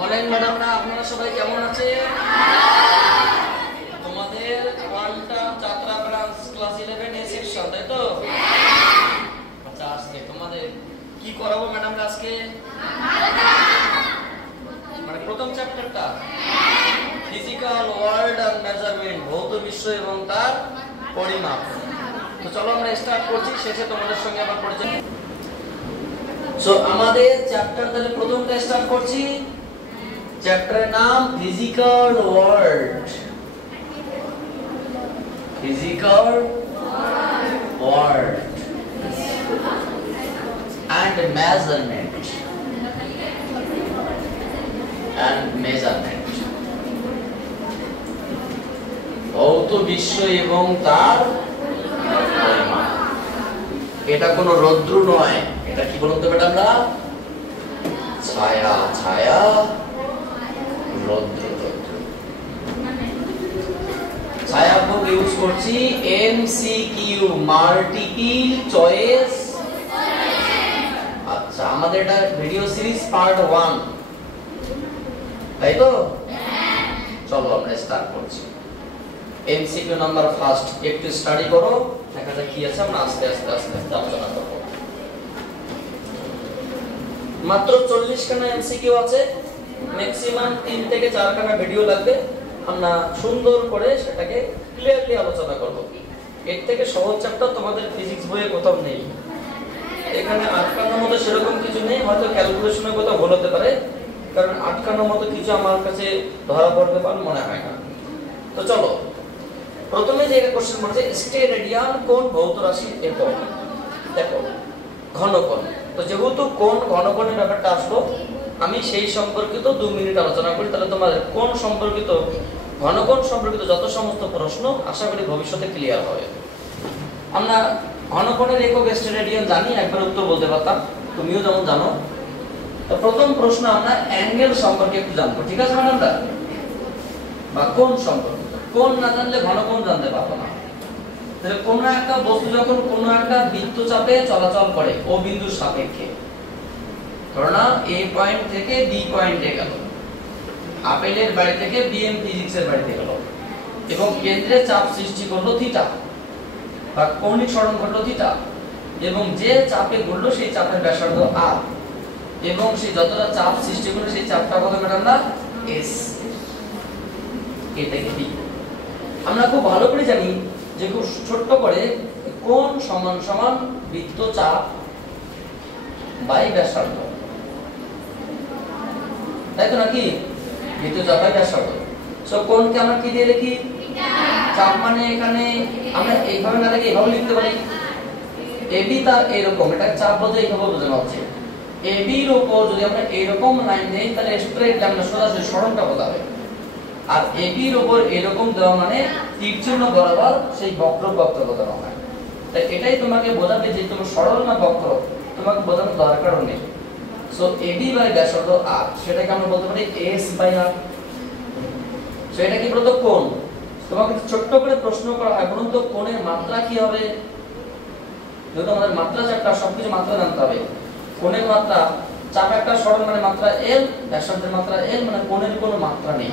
বলেন ম্যাডামরা, আপনারা সবাই কেমন আছেন? তোমাদের কোয়ান্টাম যাত্রা ব্রাঞ্চ ক্লাস 11 এ সেকশন, তাই তো? আচ্ছা, আজকে তোমাদের কি করাবো ম্যাডামরা? আজকে মানে প্রথম চ্যাপ্টারটা ফিজিক্যাল ওয়ার্ল্ড এন্ড মেজারমেন্ট, ভৌত বিশ্ব এবং তার পরিমাপ। তো চলো আমরা স্টার্ট করছি, শেষে তোমাদের সঙ্গে আবার পরিচয়। সো আমাদের চ্যাপ্টার তাহলে প্রথমটা স্টার্ট করছি। চ্যাপ্টারের নাম physical world, physical world and measurement ভৌত বিশ্ব এবং তার পরিমাপ। এটা কোনো রৌদ্র নয়, এটা কি বলতে ম্যাডামরা? ছায়া, ছায়া, রৌদ্র, রৌদ্র। ছায়া খুব ইউজ করছি এমসিকিউ, মাল্টিপল চয়েস। আচ্ছা, আমাদের এটা ভিডিও সিরিজ পার্ট 1, তাই তো? চলো আমরা স্টার্ট করছি। এমসিকিউ নাম্বার ফার্স্ট, একটু স্টাডি করো, দেখা যাক কি আছে, আমরা আস্তে আস্তে আস্তে আস্তে আলোচনা করব। মাত্র 40 খানা এমসিকিউ আছে, ম্যাক্সিমাম 3 থেকে 4 খানা ভিডিও লাগবে। আমরা সুন্দর করে সেটাকে ক্লিয়ারলি আলোচনা করব। এর থেকে সহজ চ্যাপ্টার তোমাদের ফিজিক্স বইয়ে কোথাও নেই। এখানে আটকানোর মতো সেরকম কিছু নেই, হয়তো ক্যালকুলেশনের কোথাও ভুল হতে পারে, কারণ আটকানোর মতো কিছু আমার কাছে ধরা পড়বে পারে মনে হয় না। তো চলো, প্রথমে যে একটা কোশ্চেন বলছে, স্টেরেডিয়ান কোন ভৌত রাশির একক? দেখো, ঘনকোণ। তো যেহেতু কোন ঘনকোণের ব্যাপারটা আসলো, আমি সেই সম্পর্কিত 2 মিনিট আলোচনা করি, তাহলে তোমাদের কোন সম্পর্কিত, ঘনকোণ সম্পর্কিত যত সমস্ত প্রশ্ন আশা করি ভবিষ্যতে ক্লিয়ার হবে। আমরা ঘনকোণের একক স্টেরেডিয়ান জানি, একবার উত্তর বলতে পারতাম, তুমিও যেমন জানো। তো প্রথম প্রশ্ন আমরা অ্যাঙ্গেল সম্পর্কে একটু জানবো, ঠিক আছে ম্যাডামরা? বা কোণ সম্পর্কে, কোণ না জানলে ঘনকোণ জানতে পারবো না। তাহলে কোন একটা বস্তু যখন কোন একটা বৃত্তচাপে চলাচল করে ও বিন্দুর সাপেক্ষে, ধরো না এ পয়েন্ট থেকে বি পয়েন্টে গেল, আপেলের বাড়ি থেকে বিএম ফিজিক্সের বাড়িতে গেল, এবং কেন্দ্রে চাপ সৃষ্টি করলো থিটা, বা কৌণিক সরণ ঘটলো থিটা, এবং যে চাপে ঘুরলো সেই চাপের ব্যাসার্ধ আর, এবং সেই যতটা চাপ সৃষ্টি করলো সেই চাপটা বলে ম্যাডামরা এস। এটাকে বি। আমরা খুব ভালো করে জানি যে খুব ছোট্ট করে কোণ সমান সমান বৃত্তচাপ বাই ব্যাসার্ধ, তাই তো নাকি? বৃত্তচাপ বাই ব্যাসার্ধ। সো কোণকে আমরা কি দিয়ে লিখি? চাপ মানে এখানে আমরা এইভাবে না লিখে এইভাবে লিখতে পারি, এবি তার এরকম, এটা চাপ বলতে এইভাবে বোঝানো হচ্ছে। এবি এর উপর যদি আমরা এরকম লাইন দেই, তাহলে স্ট্রেট লাইন, সোজাসুজি সরণটা বোঝাবে। আর এবি এর উপর এরকম দেওয়া মানে তীর চিহ্ন বরাবর সেই বক্র বক্র বোঝানো হয়। তাই এটাই তোমাকে বোঝাবে যে তুমি সরল না বক্র, তোমাকে বোঝানোর দরকারও নেই। সো এবি বাই ব্যাসার্ধ আর, সেটাকে আমরা বলতে পারি এস বাই আর। সো এটা কি বলতো? কোণ। তোমাকে ছোট্ট করে প্রশ্ন করা হয়, বলুন তো কোণের মাত্রা কি হবে? যেহেতু আমাদের মাত্রা চ্যাপ্টার, সবকিছু মাত্রা জানতে হবে। কোণের মাত্রা, চাপ একটা সরণ মানে মাত্রা এল, ব্যাসার্ধের মাত্রা এল, মানে কোণের কোনো মাত্রা নেই,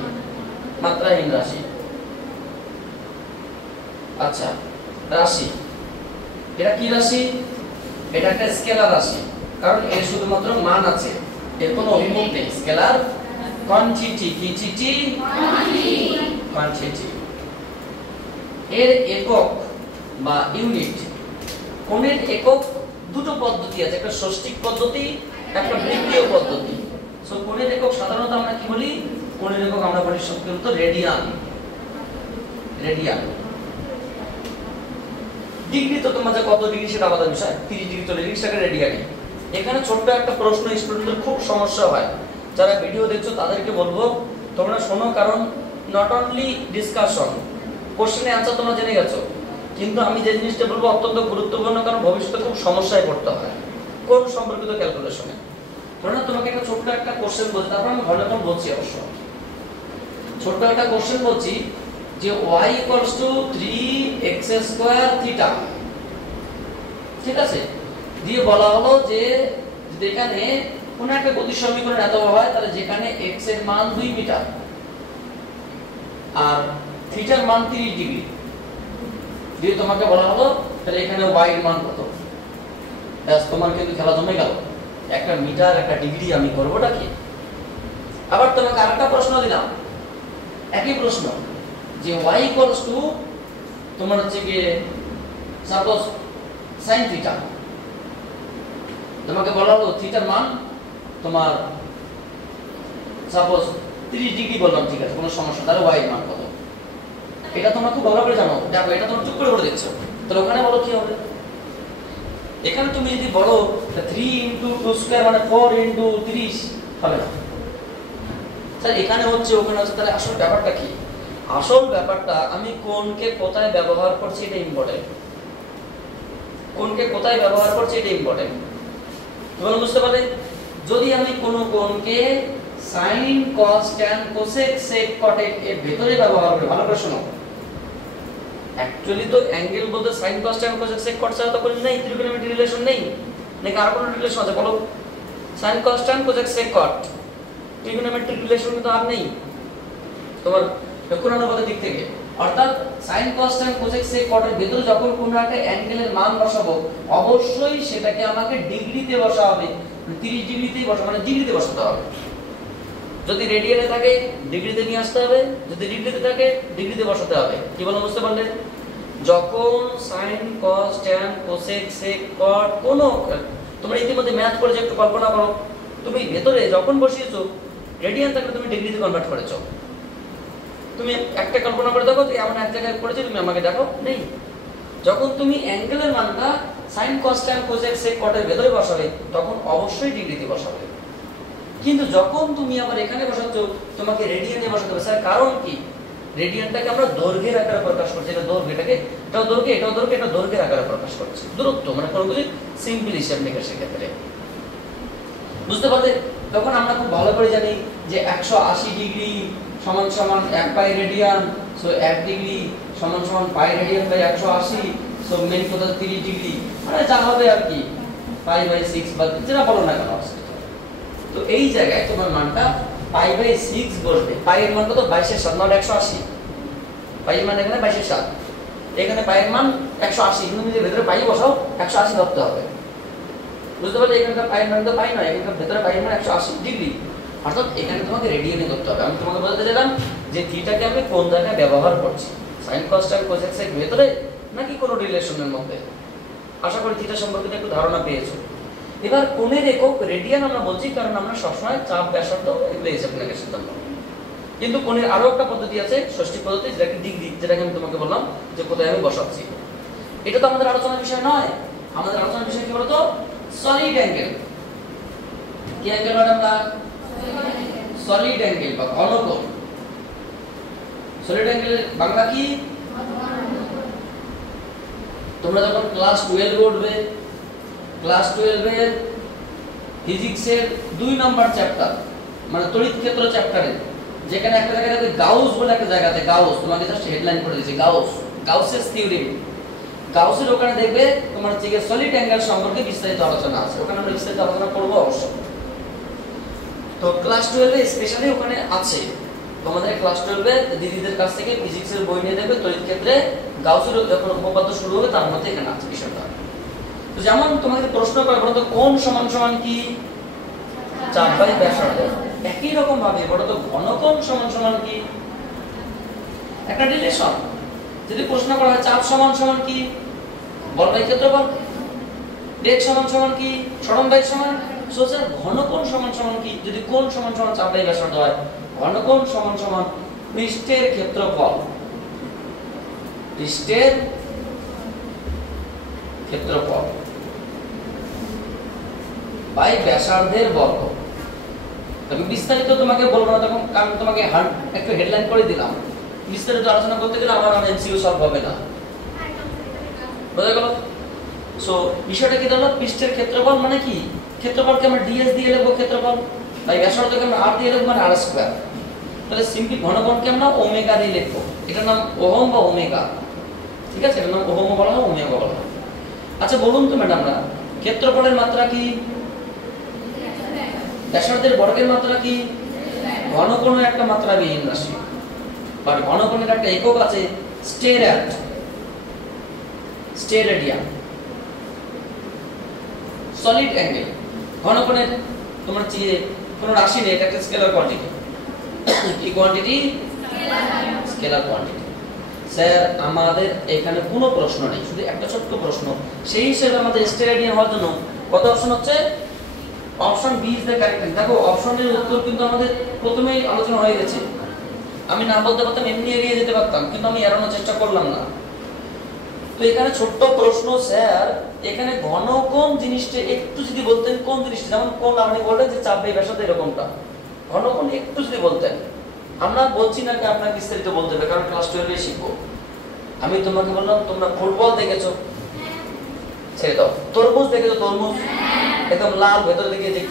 মাত্রাহীন রাশি। আচ্ছা, রাশি, এটা কি রাশি? এটা একটা স্কেলার রাশি, কারণ এর শুধুমাত্র মান আছে, এর কোনো অভিমুখ নেই। স্কেলার কোয়ান্টিটি, কি চিটি? কোয়ান্টিটি। এর একক বা ইউনিট, কোণের একক দুটো পদ্ধতি আছে, একটা ষষ্ঠিক পদ্ধতি, একটা বৃত্তীয় পদ্ধতি। সো কোণের একক সাধারণত আমরা কি বলি? কোণের একক আমরা বলি সংক্ষিপ্ত রেডিয়ান। রেডিয়ান। ডিগ্রি তো তোমাদের কত ডিগ্রি সেটা আলাদা বিষয়, 30 ডিগ্রি 40 ডিগ্রি সেটা রেডিয়ানে। এখানে ছোট্ট একটা প্রশ্ন স্টুডেন্টদের খুব সমস্যা হয়, যারা ভিডিও দেখছো তাদেরকে বলবো তোমরা শোনো, কারণ নট অনলি ডিসকাশন, কোশ্চেনের অ্যানসার তোমরা জেনে গেছো, কিন্তু আমি যে জিনিসটা বলবো অত্যন্ত গুরুত্বপূর্ণ, কারণ ভবিষ্যতে খুব সমস্যায় পড়তে হয় কোন সম্পর্কিত ক্যালকুলেশনে। ধরো না তোমাকে একটা ছোট্ট একটা কোশ্চেন বলছি, তারপর আমি ঘনকোণ বলছি। অবশ্য ছোট্ট একটা কোশ্চেন বলছি যে y 3x² থিটা, ঠিক আছে? দিয়ে বলা হলো যে এখানে কোন একটা গতির সমীকরণ এত হয় তাহলে যেখানে x এর মান 2 মিটার আর থিটার মান 30 ডিগ্রি, যদি তোমাকে বলা হলো তাহলে এখানে y এর মান কত, ব্যাস তোমার কিন্তু খেলা জমে গেল। একটা মিটার একটা ডিগ্রি আমি করবোটা কি। আবার তোমাকে আরেকটা প্রশ্ন দিলাম, একই প্রশ্ন যে y তোমার হচ্ছে কি সাপোজ sin থিটা, তোমাকে বলা হলো থিটার মান তোমার সাপোজ 30 ডিগ্রি বললাম, ঠিক আছে কোনো সমস্যা, তাহলে y এর মান কত। এটা তোমরা খুব ভালো করে জানো, দেখো এটা তোমরা চুপ করে বলে দিচ্ছ, তাহলে ওখানে বলো কি হবে। এখানে তুমি যদি বলো 3 * 2² মানে 4 * 30 হবে না, তাহলে এখানে হচ্ছে ওখানে হচ্ছে, তাহলে আসল ব্যাপারটা কি। আসল ব্যাপারটা আমি কোনকে কোথায় ব্যবহার করছি এটা ইম্পর্টেন্ট, কোনকে কোথায় ব্যবহার করছি এটা ইম্পর্টেন্ট। তোমরা বুঝতে পারলে, যদি আমি কোন কোণকে sin cos tan cosec sec cot এর ভিতরে ব্যবহার করি, ভালো করে শোনো, অ্যাকচুয়ালি তো অ্যাঙ্গেল বলতে sin cos tan cosec sec cot ছাড়া তো কোনো নেই, ত্রিকোণমিতিক রিলেশন নেই, নাকি আর কোনো রিলেশন আছে বলো। sin cos tan cosec sec cot ত্রিকোণমিতিক রিলেশন তো আর নেই তোমার কোণানুপাতের দিক থেকে, অর্থাৎ sin cos tan cosec sec cot এর ভিতরে যখন কোনো একটা অ্যাঙ্গেলের মান বসাবো অবশ্যই সেটাকে আমাকে ডিগ্রিতে বসাতে হবে, 30 ডিগ্রিতেই বসাবো, মানে ডিগ্রিতে বসাতে হবে। যদি রেডিয়ানে থাকে ডিগ্রিতে নিয়ে আসতে হবে, যদি ডিগ্রিতে থাকে ডিগ্রিতে বসাতে হবে। কি বলো বুঝতে পারলে, যখন sin cos tan cosec sec cot কোনো তোমরা ইতিমধ্যে ম্যাথ করেছো, একটু কল্পনা করো, তুমি ভেতরে যখন বসিয়েছো রেডিয়ান থাকলে তুমি ডিগ্রিতে কনভার্ট করেছো, তুমি একটা কল্পনা করে দেখো যে এমন এক জায়গায় করেছো, তুমি আমাকে দেখো নেই। যখন তুমি অ্যাঙ্গেলের মানটা sin cos tan cosec sec cot এর ভেতরে বসাবে তখন অবশ্যই ডিগ্রিতে বসাবে, কিন্তু যখন তুমি আবার এখানে বসাচ্ছ তোমাকে রেডিয়ানে বসাতে হবে। স্যার কারণ কি, রেডিয়ানটাকে আমরা দৈর্ঘ্যের আকারে প্রকাশ করছি, এটা দৈর্ঘ্যটাকে, এটাও দৈর্ঘ্য এটাও দৈর্ঘ্য, এটা দৈর্ঘ্যের আকারে প্রকাশ করছি, দূরত্ব মানে কোনো কিছু সিম্পল হিসাব নিকাশের সেক্ষেত্রে বুঝতে পারলে। তখন আমরা খুব ভালো করে জানি যে 180 ডিগ্রি সমান সমান 1 পাই রেডিয়ান, সো 1 ডিগ্রি সমান সমান pi radian by 180, so main কথা 30 ডিগ্রি, মানে যা হবে আর কি পাই বাই 6 বা যেটা বলো না কেন। তো এই জায়গায় তোমার মানটা পাই বাই 6 বসবে। পাই এর মান কত, 22/7 নট 180, পাই এর মান এখানে 22/7, এখানে পাই এর মান 180, কিন্তু যদি ভেতরে পাই বসাও 180 ধরতে হবে, বুঝতে পারলে। এখানকার পাই এর মান তো পাই নয়, এখানকার ভেতরে পাই এর মান 180 ডিগ্রি, অর্থাৎ এখানে তোমাকে রেডিয়ানে করতে হবে। আমি তোমাকে বলতে চাইলাম যে থিটাকে আমি কোন জায়গায় ব্যবহার করছি, sin cos tan cosec sec ভেতরে নাকি কোনো রিলেশনের মধ্যে। আশা করি থিটা সম্পর্কে একটু ধারণা পেয়েছো। এবার কোণের একক রেডিয়ান আমরা বলছি কারণ আমরা সবসময় চাপ ব্যাসার্ধ এগুলো হিসাব নিকাশের জন্য, কিন্তু কোণের আরো একটা পদ্ধতি আছে ষষ্ঠী পদ্ধতি, যেটাকে ডিগ্রি, যেটাকে আমি তোমাকে বললাম যে কোথায় আমি বসাচ্ছি। এটা তো আমাদের আলোচনার বিষয় নয়, আমাদের আলোচনার বিষয় কি বলতো, সলিড অ্যাঙ্গেল। কি অ্যাঙ্গেল ম্যাডাম না, সলিড অ্যাঙ্গেল বা ঘনকোণ। সলিড অ্যাঙ্গেলের বাংলা কি, তোমরা যখন ক্লাস 12 উঠবে, ক্লাস 12 এর ফিজিক্সের 2 নম্বর চ্যাপ্টার মানে তড়িৎ ক্ষেত্র চ্যাপ্টারে, যেখানে একটা জায়গাতে গাউস বলে একটা জায়গাতে, গাউস তোমাকে জাস্ট হেডলাইন করে দিয়েছি, গাউসের থিওরেম, গাউসের ওখানে দেখবে তোমার হচ্ছে সলিড অ্যাঙ্গেল সম্পর্কে বিস্তারিত আলোচনা আছে, ওখানে আমরা বিস্তারিত আলোচনা করব অবশ্যই। তো ক্লাস 12 এ স্পেশালি ওখানে আছে, তোমাদের ক্লাস 12 এ দিদিদের কাছ থেকে ফিজিক্সের বই নিয়ে দেখবে, তড়িৎ ক্ষেত্রে গাউসের যখন উপপাদ্য শুরু হবে তার মধ্যে এখানে আছে বিষয়টা। তো যেমন তোমাদের প্রশ্ন করে বলতো কোণ সমান সমান কি, চাপ বাই ব্যাসার্ধ। একই রকম ভাবে বলতো ঘনকোণ সমান সমান কি, একটা রিলেশন। যদি প্রশ্ন করা হয় চাপ সমান সমান কি, বল বাই ক্ষেত্রফল, বেগ সমান সমান কি, সরণ বাই সমান, সোজা ঘনকোণ সমান সমান কি, যদি কোণ সমান সমান চাপ বাই ব্যাসার্ধ হয়, ঘনকোণ সমান সমান পৃষ্ঠের ক্ষেত্রফল, পৃষ্ঠের ক্ষেত্রফল বাই ব্যাসার্ধের বর্গ। তবে বিস্তারিত তোমাকে বলবো না, তখন কারণ তোমাকে একটু হেডলাইন করে দিলাম, বিস্তারিত আলোচনা করতে গেলে আমার এমসিকিউ সলভ হবে না, বুঝা গেল। সো বিষয়টা কি হলো, পৃষ্ঠের ক্ষেত্রফল মানে কি, ক্ষেত্রফলকে আমরা ds দিয়ে লিখব ক্ষেত্রফল, বাই ব্যাসার্ধকে আমরা r দিয়ে লিখব মানে r স্কয়ার। তাহলে সিম্পলি ঘনকোণকে আমরা ওমেগা দিয়ে লিখব, এটার নাম ওহম বা ওমেগা, ঠিক আছে, এটার নাম ওহম বলা হয়, ওমেগা বলা হয়। আচ্ছা বলুন তো ম্যাডামরা, ক্ষেত্রফলের মাত্রা কি, ব্যাসার্ধের বর্গের মাত্রা কি? ঘনকোণের একটা মাত্রা বিহীন রাশি, বা ঘনকোণের একটা একক আছে স্টেরাড, স্টেরেডিয়ান। সলিড অ্যাঙ্গেল ঘনকোণের তোমার কোনো রাশি নেই, এটা একটা স্কেলার কোয়ান্টিটি। কি কোয়ান্টিটি? Scalar quantity. স্যার আমাদের এখানে কোনো প্রশ্ন নেই, শুধু একটা ছোট্ট প্রশ্ন। সেই হিসেবে আমাদের স্টেরেডিয়ান হওয়ার জন্য কত অপশন হচ্ছে? Option B is the correct. দেখো অপশনের উত্তর কিন্তু আমাদের প্রথমেই আলোচনা হয়ে গেছে। আমি না বলতে পারতাম, এমনি এড়িয়ে যেতে পারতাম, কিন্তু আমি এড়ানোর চেষ্টা করলাম না। তো এখানে ছোট্ট প্রশ্ন স্যার, এখানে ঘনকোণ জিনিসটা একটু যদি বলতেন, কোন জিনিসটা, যেমন কোণ আপনি বললেন যে চাপ বাই ব্যাসার্ধ এরকমটা, ঘনকোণ একটু যদি বলতেন। আমরা বলছি না কি আপনাকে বিস্তারিত বলতে হবে, কারণ ক্লাস 12 শিখবো। আমি তোমাকে বললাম তোমরা ফুটবল দেখেছো, ছেড়ে দাও। তরমুজ দেখেছো? তরমুজ একদম লাল, ভেতর দিকে যে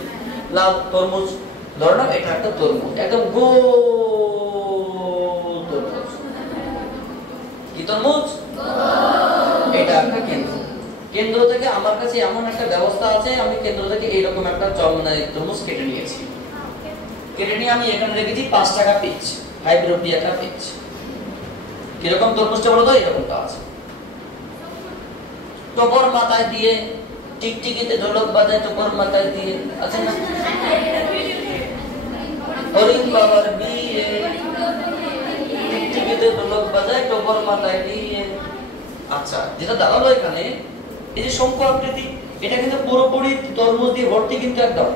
লাল তরমুজ, ধরো না এটা একটা তরমুজ, একদম গোল তরমুজ। কি তরমুজ? এটা একটা কেন্দ্র। কেন্দ্র থেকে আমার কাছে এমন একটা ব্যবস্থা আছে, আমি কেন্দ্র থেকে এইরকম একটা তরমুজ কেটে নিয়েছি। কেটে নিয়ে আমি এখানে রেখেছি 5 টাকা পিচ, 5 রুপি একটা পিচ। কিরকম তরমুজটা বলো তো? এরকমটা আছে। টোপর মাথায় দিয়ে, টিকটিকিতে ঢোলক বাজায় টোপর মাথায় দিয়ে, আছে না? হরিণ বাবার বিয়ে, টিকটিকিতে ঢোলক বাজায় টোপর মাথায় দিয়ে। আচ্ছা, যেটা দাঁড়ালো এখানে, এই যে শঙ্কু আকৃতি, এটা কিন্তু পুরোপুরি তরমুজ দিয়ে ভর্তি, কিন্তু একদম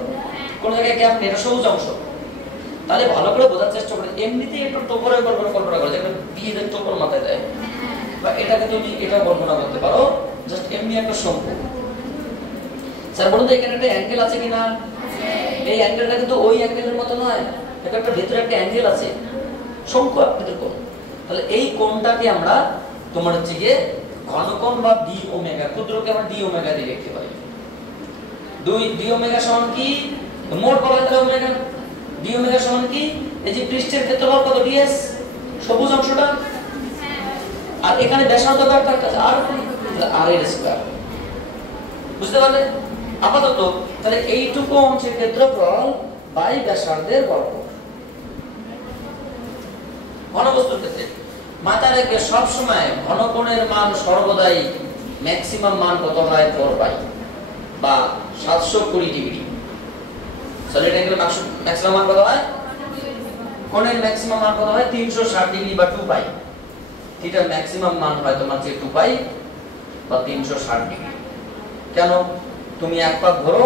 কোন জায়গায় গ্যাপ নেই, এটা সবুজ অংশ। তাহলে ভালো করে বোঝার চেষ্টা করে, এমনিতেই একটু টোপরের কল্পনা করে, যেটা বিয়েদের টোপর মাথায় দেয়, বা এটাকে তুমি এটা কল্পনা করতে পারো, জাস্ট এমনি একটা শঙ্কু। স্যার বলুন তো এখানে একটা অ্যাঙ্গেল আছে কিনা? এই অ্যাঙ্গেলটা কিন্তু ওই অ্যাঙ্গেলের মতো নয়, এটা একটা ভিতরে একটা অ্যাঙ্গেল আছে, শঙ্কু আকৃতির কোণ। তাহলে এই কোণটাকে আমরা তোমার হচ্ছে গিয়ে ঘনকোণ বা ডি ওমেগা, ক্ষুদ্রকে আমরা ডি ওমেগা দিয়ে লিখতে পারি। ডি ওমেগা সমান কি? মোট বলা যায় ওমেগা। ডি ওমেগা সমান কি? এই যে পৃষ্ঠের ক্ষেত্রফল কত? ডিএস, সবুজ অংশটা, আর এখানে ব্যাসার্ধ একটা আছে আর এর স্কয়ার। বুঝতে পারলে? আপাতত তাহলে এইটুকু অংশের ক্ষেত্রফল বাই ব্যাসার্ধের বর্গ। ঘনবস্তুর ক্ষেত্রে মাথা রেখে সব সময় ঘনকোণের মান সর্বদাই ম্যাক্সিমাম মান কত হয়? 4 পাই বা 720 ডিগ্রি। সলিড অ্যাঙ্গেলের ম্যাক্সিমাম মান কত হয়? কোণের ম্যাক্সিমাম মান কত হয়? 360 ডিগ্রি বা 2 পাই। থিটার ম্যাক্সিমাম মান হয় তোমার যে 2 পাই বা 360 ডিগ্রি। কেন? তুমি এক পাক ধরো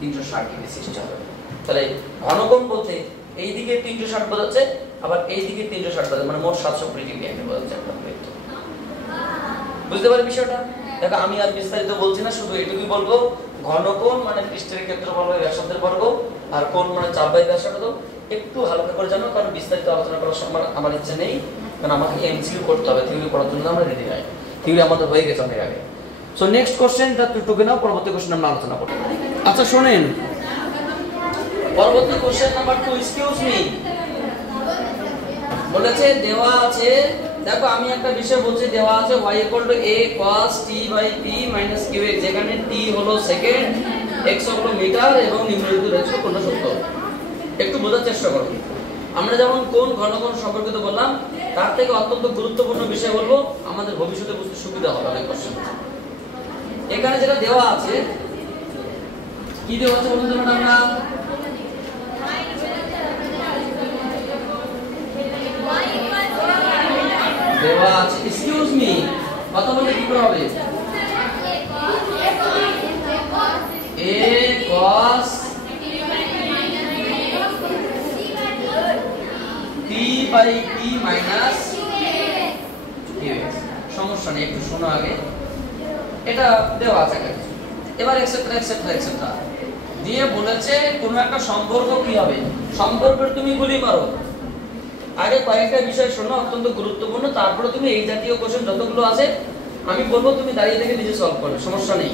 360 ডিগ্রি সৃষ্টি হবে। তাহলে ঘনকোণ বলতে এই দিকে 360 বোঝাচ্ছে, আবার এই দিকে 360 বোঝাচ্ছে, মানে মোট 720 ডিগ্রি অ্যাঙ্গেল বোঝাচ্ছে একটা বৃত্ত। বুঝতে পারলে বিষয়টা? দেখো আমি আর বিস্তারিত বলছি না, শুধু এটুকুই বলবো, ঘনকোণ মানে পৃষ্ঠের ক্ষেত্রফল বাই ব্যাসার্ধের বর্গ, আর কোণ মানে চাপ বাই ব্যাসার্ধ। একটু হালকা করে জানো, কারণ বিস্তারিত আলোচনা করার সময় আমার ইচ্ছে নেই, কারণ আমাকে এমসিকিউ করতে হবে। থিওরি পড়ার জন্য আমরা রেডি নাই, থিওরি আমাদের হয়ে গেছে অনেক আগে। সো নেক্সট কোশ্চেনটা টুকে নাও, পরবর্তী কোশ্চেন আমরা আলোচনা করব। আচ্ছা শুনেন, পরবর্তী কোশ্চেন নাম্বার 2, এক্সকিউজ মি, বলেছে দেওয়া আছে, দেখো আমি একটা বিষয় বলছি, দেওয়া আছে y a cos t p - qx, যেখানে t হলো সেকেন্ড, x হলো মিটার এবং নিম্নলিখিত রয়েছে কোনটা সত্য। একটু বোঝার চেষ্টা করো। আমরা যেমন কোন ঘনকোণ সম্পর্কিত বললাম, তার থেকে অত্যন্ত গুরুত্বপূর্ণ বিষয় বলবো, আমাদের ভবিষ্যতে বুঝতে সুবিধা হবে অনেক কোশ্চেন। এখানে যেটা দেওয়া আছে, কি দেওয়া আছে বলুন তো ম্যাডাম? দেওয়া আছে, এক্সকিউজ মি, কথা বলতে কি করে হবে? a cos t by p minus qx। সমস্যা নেই, একটু শোনো আগে, এটা দেওয়া আছে কিছু। এবার এক্সেট্রা এক্সেট্রা এক্সেট্রা দিয়ে বলেছে কোন একটা সম্পর্ক কি হবে, সম্পর্কের তুমি গুলি মারো। আগে কয়েকটা বিষয় শোনো, অত্যন্ত গুরুত্বপূর্ণ, তারপরে তুমি এই জাতীয় কোশ্চেন যতগুলো আছে আমি বলবো তুমি দাঁড়িয়ে থেকে নিজে সলভ করবে, সমস্যা নেই।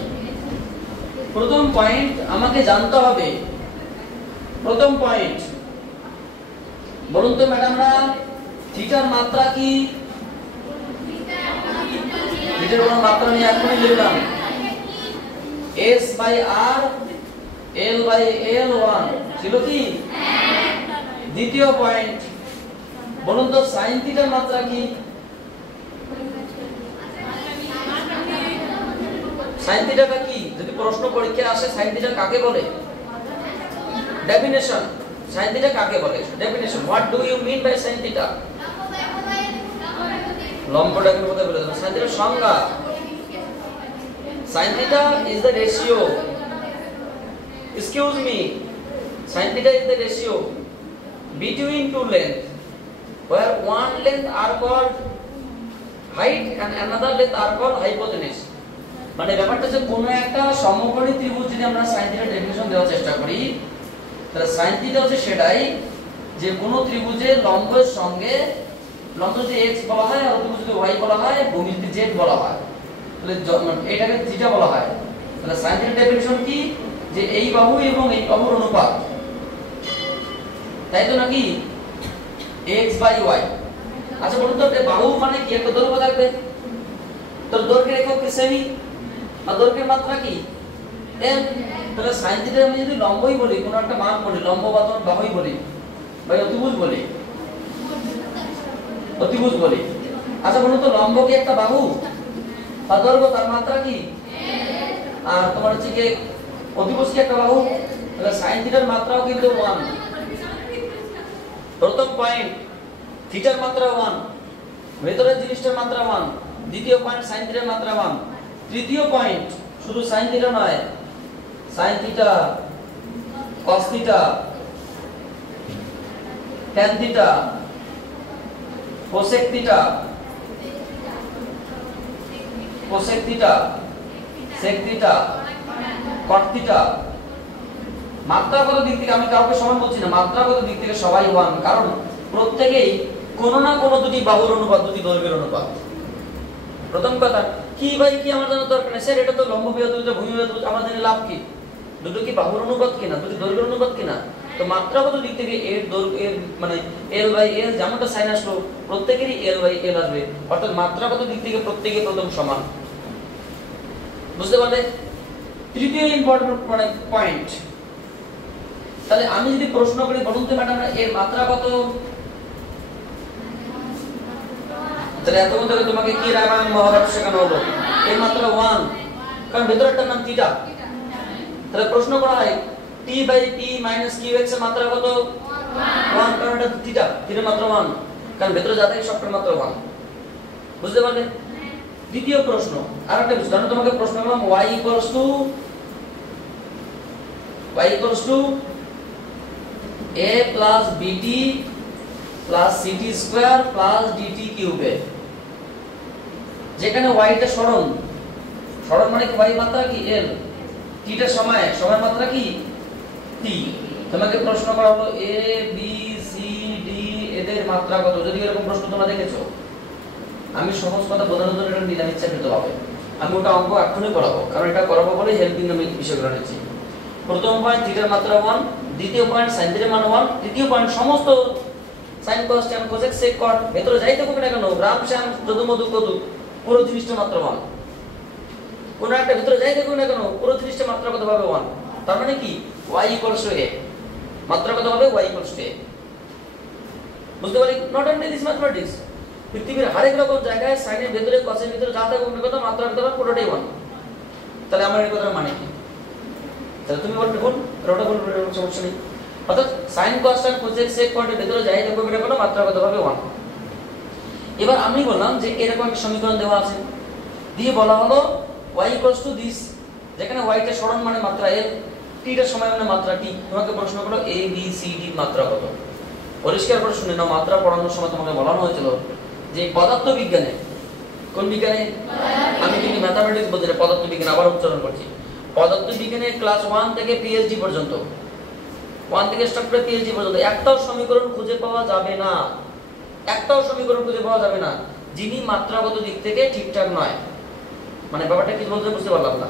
প্রথম পয়েন্ট আমাকে জানতে হবে, প্রথম পয়েন্ট বলুন তো ম্যাডামরা, থিটার মাত্রা কি? থিটার কোনো মাত্রা নেই, এখনই লিখলাম s/r l/l1 ছিল কি? দ্বিতীয় পয়েন্ট, বলুন তো sin থিটার মাত্রা কি? sin থিটাটা কি? যদি প্রশ্ন পরীক্ষায় আসে sin থিটা কাকে বলে? ডেফিনেশন। sin থিটা কাকে বলে? Definition. What do you mean by sin theta? লম্বটাকে কথা বলে দাও। sin থিটার সংজ্ঞা, sin theta is the ratio, excuse me, sin theta is the ratio between two lengths where one length are called height and another length are called hypotenuse. মানে ব্যাপারটা যে কোনো একটা সমকোণী ত্রিভুজ যদি আমরা sin theta ডেফিনিশন দেওয়ার চেষ্টা করি, তাহলে sin theta হচ্ছে সেটাই যে কোনো ত্রিভুজের লম্বের সঙ্গে, লম্ব যদি x বলা হয় আর অতিভুজ যদি y বলা হয়, ভূমি যদি z বলা হয়, তাহলে এটাকে থিটা বলা হয়। তাহলে sin থিটার ডেফিনিশন কি? যে এই বাহু এবং এই বাহুর অনুপাত, তাই তো নাকি? x by y। আচ্ছা বলুন তো বাহু মানে কি? একটা দৈর্ঘ্য থাকবে, তো দৈর্ঘ্যের একক কি? সেমি। আর দৈর্ঘ্যের মাত্রা কি? m। তাহলে sin থিটা আমি যদি লম্বই বলি, কোনো একটা মান বলি, লম্ব বা বাহুই বলি বা অতিভুজ বলি, অতিভুজ বলি। আচ্ছা বলুন তো লম্ব কি একটা বাহু? তার দৈর্ঘ্য, তার মাত্রা কি? আর তোমার হচ্ছে কি অতিভুজ কি একটা বাহু? তাহলে sin থিটার মাত্রাও কিন্তু 1। প্রথম পয়েন্ট, থিটার মাত্রা 1, ভেতরের জিনিসটার মাত্রা 1। দ্বিতীয় পয়েন্ট, sin থিটার মাত্রা 1। তৃতীয় পয়েন্ট, শুধু sin থিটা নয়, sin theta, cos theta, tan theta, cosec theta, cosec theta, sec theta, cot theta. মাত্রাগত দিক থেকে আমি কাউকে সমান বলছি না, মাত্রাগত দিক থেকে সবাই 1, কারণ প্রত্যেকই কোনো না কোনো দুটি বাহুর অনুপাত, দুটি দৈর্ঘ্যের অনুপাত। প্রথম কথা কি ভাই, কি আমার জানার দরকার নেই স্যার, এটা তো লম্ব বিয়োগ ভূমি বিয়োগ, আমার জানি লাভ কি? দুটো কি বাহুর অনুপাত কিনা, দুটি দৈর্ঘ্যের অনুপাত কিনা? তো মাত্রাগত দিক থেকে এর দৈর্ঘ্য মানে l বাই l যেমনটা sin আসলো, প্রত্যেকেরই l বাই l আসবে, অর্থাৎ মাত্রাগত দিক থেকে প্রত্যেকই প্রথম সমান। বুঝতে পারলে? তৃতীয় ইম্পর্টেন্ট মানে পয়েন্ট, তাহলে আমি যদি প্রশ্ন করি বলুন তো ম্যাডাম এর মাত্রা কত? তাহলে এত মধ্যে তোমাকে কি রামায়ণ মহাভারত শেখানো হলো? এর মাত্রা 1, কারণ ভেতরটার নাম থিটা। তাহলে প্রশ্ন করা হয় t by p minus qx এর মাত্রা কত? 1, কারণ এটা থিটা, থিটার মাত্রা 1, কারণ ভেতরে যা থাকে সবটার মাত্রা 1। বুঝতে পারলে? দ্বিতীয় প্রশ্ন, আরেকটা বিষয়, ধরো তোমাকে প্রশ্ন করলাম y equals to a plus bt plus ct square plus dt cube, যেখানে y টা সরণ, সরণ মানে কি? y মাত্রা কি? l, t টা সময়, সময় মাত্রা কি? t। তোমাকে প্রশ্ন করা হলো a b c d এদের মাত্রা কত? যদি এরকম প্রশ্ন তোমরা দেখেছো, আমি সহজ কথা বোঝানোর জন্য এটা নিলাম ইচ্ছাকৃতভাবে, আমি ওটা অঙ্ক এখনই করাবো, কারণ এটা করাবো বলে হেল্পিং আমি বিষয়গুলো নিচ্ছি। প্রথম পয়েন্ট থিটার মাত্রা 1, দ্বিতীয় পয়েন্ট sin থিটার মান 1, তৃতীয় পয়েন্ট সমস্ত sin cos tan cosec sec cot ভেতরে যাই থাকুক না কেন, রাম শ্যাম যদু মধু কদু, পুরো জিনিসটার মাত্রা 1। কোন একটা ভিতরে যাই থাকুক না কেন, পুরো জিনিসটার মাত্রা কত হবে? 1। তার মানে কি? y equals to a, মাত্রা কত হবে? y equals to a। বুঝতে পারি? নট অনলি দিস ম্যাথমেটিক্স, পৃথিবীর হরেক রকম জায়গায় সাইনের ভিতরে কসের ভিতরে যা থাকুক না কেন, মাত্রার ভিতরে পুরোটাই 1। তাহলে আমার এই কথার মানে কি? তাহলে তুমি বলবে বল, রোটা বল, সমস্যা নেই। অর্থাৎ sin cos tan cosec sec cot এর ভিতরে যাই থাকুক না কেন, মাত্রা কত হবে? 1। এবার আমি বললাম যে এরকম একটা সমীকরণ দেওয়া আছে, দিয়ে বলা হলো y equals to this, যেখানে y টা সরণ মানে মাত্রা l, t টা সময় মানে মাত্রা t। তোমাকে প্রশ্ন করলো a b c d মাত্রা কত? পরিষ্কার করে শুনে নাও, মাত্রা পড়ানোর সময় তোমাকে বলানো হয়েছিল যে পদার্থ বিজ্ঞানে, কোন বিজ্ঞানে? আমি কিন্তু ম্যাথমেটিক্স বলছি না, পদার্থ বিজ্ঞান, আবার উচ্চারণ করছি। পদার্থ বিজ্ঞানের ক্লাস 1 থেকে পিএইচডি পর্যন্ত, 1 থেকে স্টার্ট করে পিএইচডি পর্যন্ত একটাও সমীকরণ খুঁজে পাওয়া যাবে না, একটাও সমীকরণ খুঁজে পাওয়া যাবে না যিনি মাত্রাগত দিক থেকে ঠিকঠাক নয়। মানে ব্যাপারটা কি বলতে বুঝতে পারলাম না।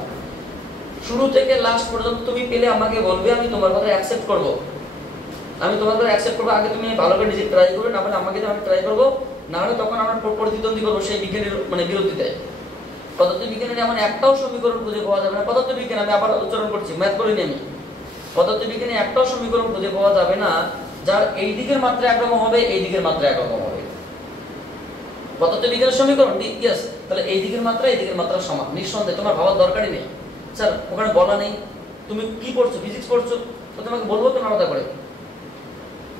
শুরু থেকে লাস্ট পর্যন্ত তুমি পেলে আমাকে বলবে, আমি তোমার কথা অ্যাকসেপ্ট করব, আমি তোমার কথা অ্যাকসেপ্ট করব। আগে তুমি ভালো করে নিজে ট্রাই করবে, না হলে আমাকে আমি ট্রাই করব, না হলে তখন আমরা প্রতিদ্বন্দ্বী করবো সেই বিজ্ঞানের মানে বিরোধিতায়। পদার্থ বিজ্ঞানের এমন একটাও সমীকরণ খুঁজে পাওয়া যাবে না, পদার্থ বিজ্ঞান আমি আবার উচ্চারণ করছি, ম্যাথ করিনি আমি, পদার্থবিজ্ঞানে একটাও সমীকরণ খুঁজে পাওয়া যাবে না যার এই দিকের মাত্রা একরকম হবে, এই দিকের মাত্রা একরকম হবে। পদার্থবিজ্ঞানের সমীকরণ ইয়েস, তাহলে এই দিকের মাত্রা এই দিকের মাত্রা সমান, নিঃসন্দেহে, তোমার ভাবার দরকারই নেই। স্যার ওখানে বলা নেই, তুমি কি পড়ছো, ফিজিক্স পড়ছো, তো তোমাকে বলবো কেন আলাদা করে?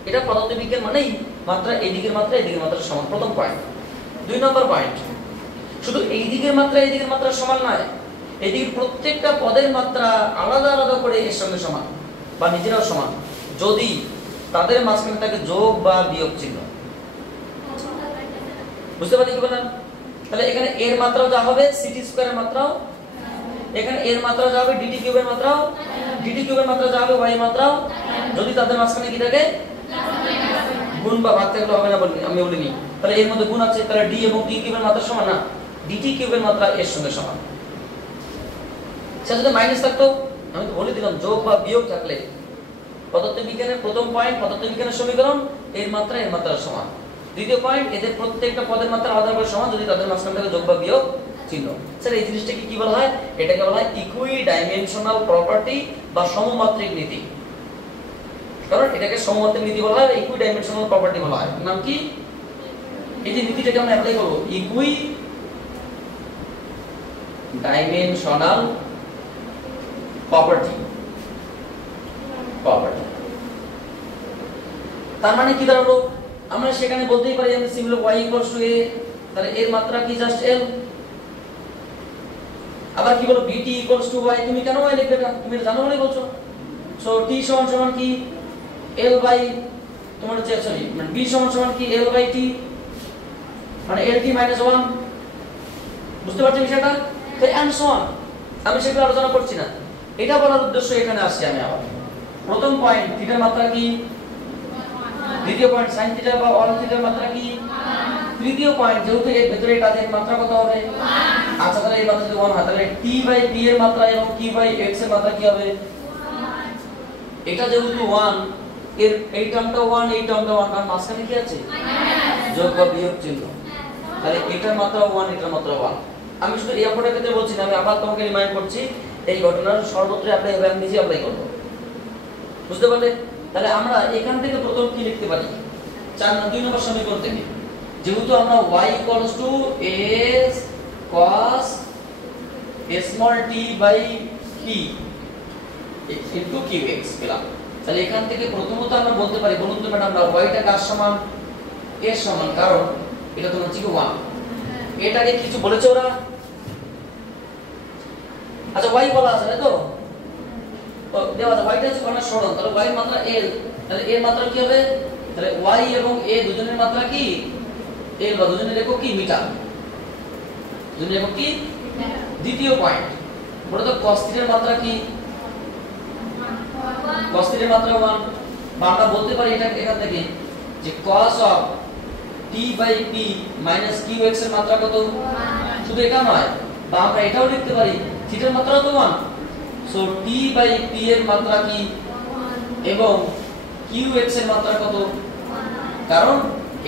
এটা পদার্থবিজ্ঞান মানেই মাত্রা এই দিকের মাত্রা এই দিকের মাত্রা সমান, প্রথম পয়েন্ট। 2 নম্বর পয়েন্ট, শুধু এই দিকের মাত্রা এই দিকের মাত্রা সমান নয়, এই দিকের প্রত্যেকটা পদের মাত্রা আলাদা আলাদা করে এর সঙ্গে সমান বা নিজেরাও সমান যদি তাদের মাঝখানে থাকে যোগ বা বিয়োগ চিহ্ন। বুঝতে পারছি কি বললাম? তাহলে এখানে এর মাত্রাও যা হবে সিটি স্কয়ারের মাত্রাও, এখানে এর মাত্রা যা হবে ডিটি কিউবের মাত্রাও, ডিটি কিউবের মাত্রা যা হবে ওয়াই মাত্রাও, যদি তাদের মাঝখানে কি থাকে গুণ বা ভাগ থাকলে হবে না বলি আমি বলিনি। তাহলে এর মধ্যে গুণ আছে, তাহলে ডি এবং টি কিউবের মাত্রা সমান না, ডিটি কিউবের মাত্রা এর সঙ্গে সমান। সেটা যদি মাইনাস থাকতো, আমি তো বলে দিলাম যোগ বা বিয়োগ থাকলে পদার্থবিজ্ঞানের প্রথম পয়েন্ট, পদার্থবিজ্ঞানের সমীকরণ এর মাত্রা এর মাত্রার সমান। দ্বিতীয় পয়েন্ট, এদের প্রত্যেকটা পদের মাত্রা আলাদা করে সমান যদি তাদের মাঝখানে থাকে যোগ বা বিয়োগ চিহ্ন। স্যার এই জিনিসটাকে কি বলা হয়? এটাকে বলা হয় ইকুইডাইমেনশনাল প্রপার্টি বা সমমাত্রিক নীতি। কারণ এটাকে সমমাত্রিক নীতি বলা হয়, ইকুইডাইমেনশনাল প্রপার্টি বলা হয়। নাম কি? এই যে নীতিটাকে আমরা অ্যাপ্লাই করব, ইকুইডাইমেনশনাল প্রপার্টি। তার মানে কি দাঁড়ালো? আমরা সেখানে বলতেই পারি যে সিম্বল y = a, তাহলে এর মাত্রা কি জাস্ট l। আবার কি বলো bt = y, তুমি কেন y লিখবে না? তুমি জানো বলেই বলছো। সো t সমান কি l বাই তোমার যে সরি মানে b সমান কি l বাই t, মানে lt - 1। বুঝতে পারছো বিষয়টা? তাই and so on, আমি সেগুলো আলোচনা করছি না। এটা বলার উদ্দেশ্য এখানে আসছি আমি আবার। প্রথম পয়েন্ট থিটার মাত্রা কি, দ্বিতীয় পয়েন্ট sin থিটা বা অল থিটার মাত্রা কি, তৃতীয় পয়েন্ট যেহেতু এর ভিতরে কাজের মাত্রা কত হবে। আচ্ছা তাহলে এই মাত্রা যদি 1 হয় তাহলে t বাই p এর মাত্রা এবং q বাই x এর মাত্রা কি হবে? এটা যেহেতু 1, এর এই টার্মটা 1 এই টার্মটা 1, কারণ মাঝখানে কি আছে যোগ বা বিয়োগ চিহ্ন। তাহলে এটার মাত্রা 1 এটার মাত্রা 1। আমি শুধু এই অঙ্কটার ক্ষেত্রে বলছি না, আমি আবার তোমাকে রিমাইন্ড করছি এই ঘটনার সর্বত্র অ্যাপ্লাই হবে, আমি নিজে অ্যাপ্লাই করব। বুঝতে পারলে? তাহলে আমরা এখান থেকে প্রথম কি লিখতে পারি? 2 নম্বর সমীকরণ থেকে, যেহেতু আমরা y = a cos t by t into qx পেলাম। তাহলে এখান থেকে প্রথমত আমরা বলতে পারি, বলুন তো ম্যাডাম y টা কার সমান? এর সমান, কারণ এটা তো হচ্ছে 1। এটাকে কিছু বলেছে ওরা? আচ্ছা y বলা আছে না তো, দেওয়া আছে y টা হচ্ছে কোণের সরণ, তাহলে y এর মাত্রা l, তাহলে এর মাত্রা কি হবে? তাহলে y এবং a দুজনের মাত্রা কি l, বা দুজনের একক কি মিটার, দুজনের একক কি। দ্বিতীয় পয়েন্ট বলো তো cos θ এর মাত্রা কি? cos θ এর মাত্রা 1, বা আমরা বলতে পারি এটা এখান থেকে যে cos of t by p minus qx এর মাত্রা কত? শুধু এটা নয়, বা আমরা এটাও লিখতে পারি θ এর মাত্রা তো 1, সো t বাই p এর মাত্রা কি এবং qx এর মাত্রা কত? কারণ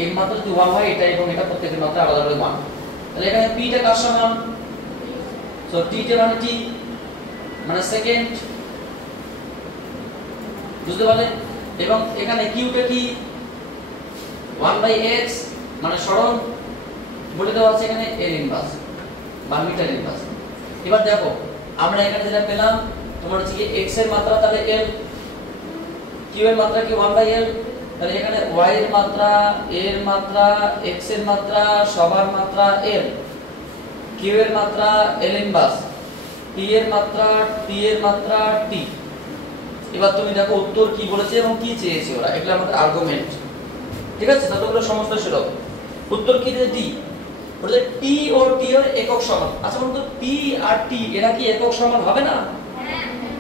এর মাত্রা যদি 1 হয় এটা এবং এটা প্রত্যেকের মাত্রা আলাদা করে 1। তাহলে এখানে p টা কার সমান? সো t টা মানে t মানে সেকেন্ড। বুঝতে পারলে? এবং এখানে q টা কি 1/x মানে সরণ বলে দেওয়া আছে এখানে l ইনভার্স বা মিটার ইনভার্স। এবার দেখো আমরা এখানে যেটা পেলাম তোমার হচ্ছে কি x এর মাত্রা তাহলে l, q এর মাত্রা কি 1/l, তাহলে এখানে y এর মাত্রা, এর মাত্রা, x এর মাত্রা, সবার মাত্রা l, q এর মাত্রা l ইনভার্স, p এর মাত্রা, t এর মাত্রা t। এবার তুমি দেখো উত্তর কি বলেছে এবং কি চেয়েছে ওরা, এগুলো আমাদের আর্গুমেন্ট। ঠিক আছে, ততগুলো সমস্ত সুলভ। উত্তর কি দিয়েছে? d বলে t ও t এর একক সমান। আচ্ছা বলুন তো p আর t এরা কি একক সমান হবে না?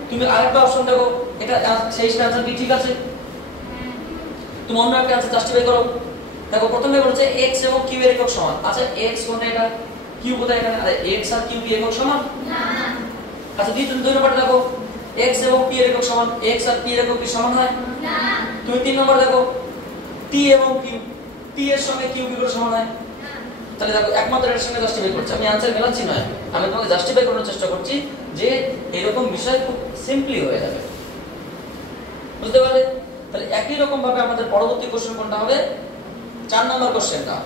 তুমি আরেকটা অপশন দেখো, এটা সেই আনসার কি ঠিক আছে? তুমি অন্য একটা আনসার জাস্টিফাই করো। দেখো প্রথমে বলেছে x এবং q এর একক সমান। আচ্ছা x কোনটা, এটা q কোথায় এখানে? আরে x আর q কি একক সমান না? আচ্ছা তুমি দুই নম্বরটা দেখো, x এবং p এর একক সমান, x আর p এর একক কি সমান হয় না? তুমি 3 নম্বর দেখো, t এবং q, t এর সঙ্গে q কি করে সমান হয়? তাহলে দেখো একমাত্র এর সঙ্গে জাস্টিফাই করছি, আমি আনসার মেলাচ্ছি না, আমি তোমাকে জাস্টিফাই করার চেষ্টা করছি যে এরকম বিষয় খুব সিম্পলি হয়ে যাবে। বুঝতে পারলে? তাহলে একই রকম ভাবে আমাদের পরবর্তী কোশ্চেন কোনটা হবে? 4 নম্বর কোশ্চেনটা।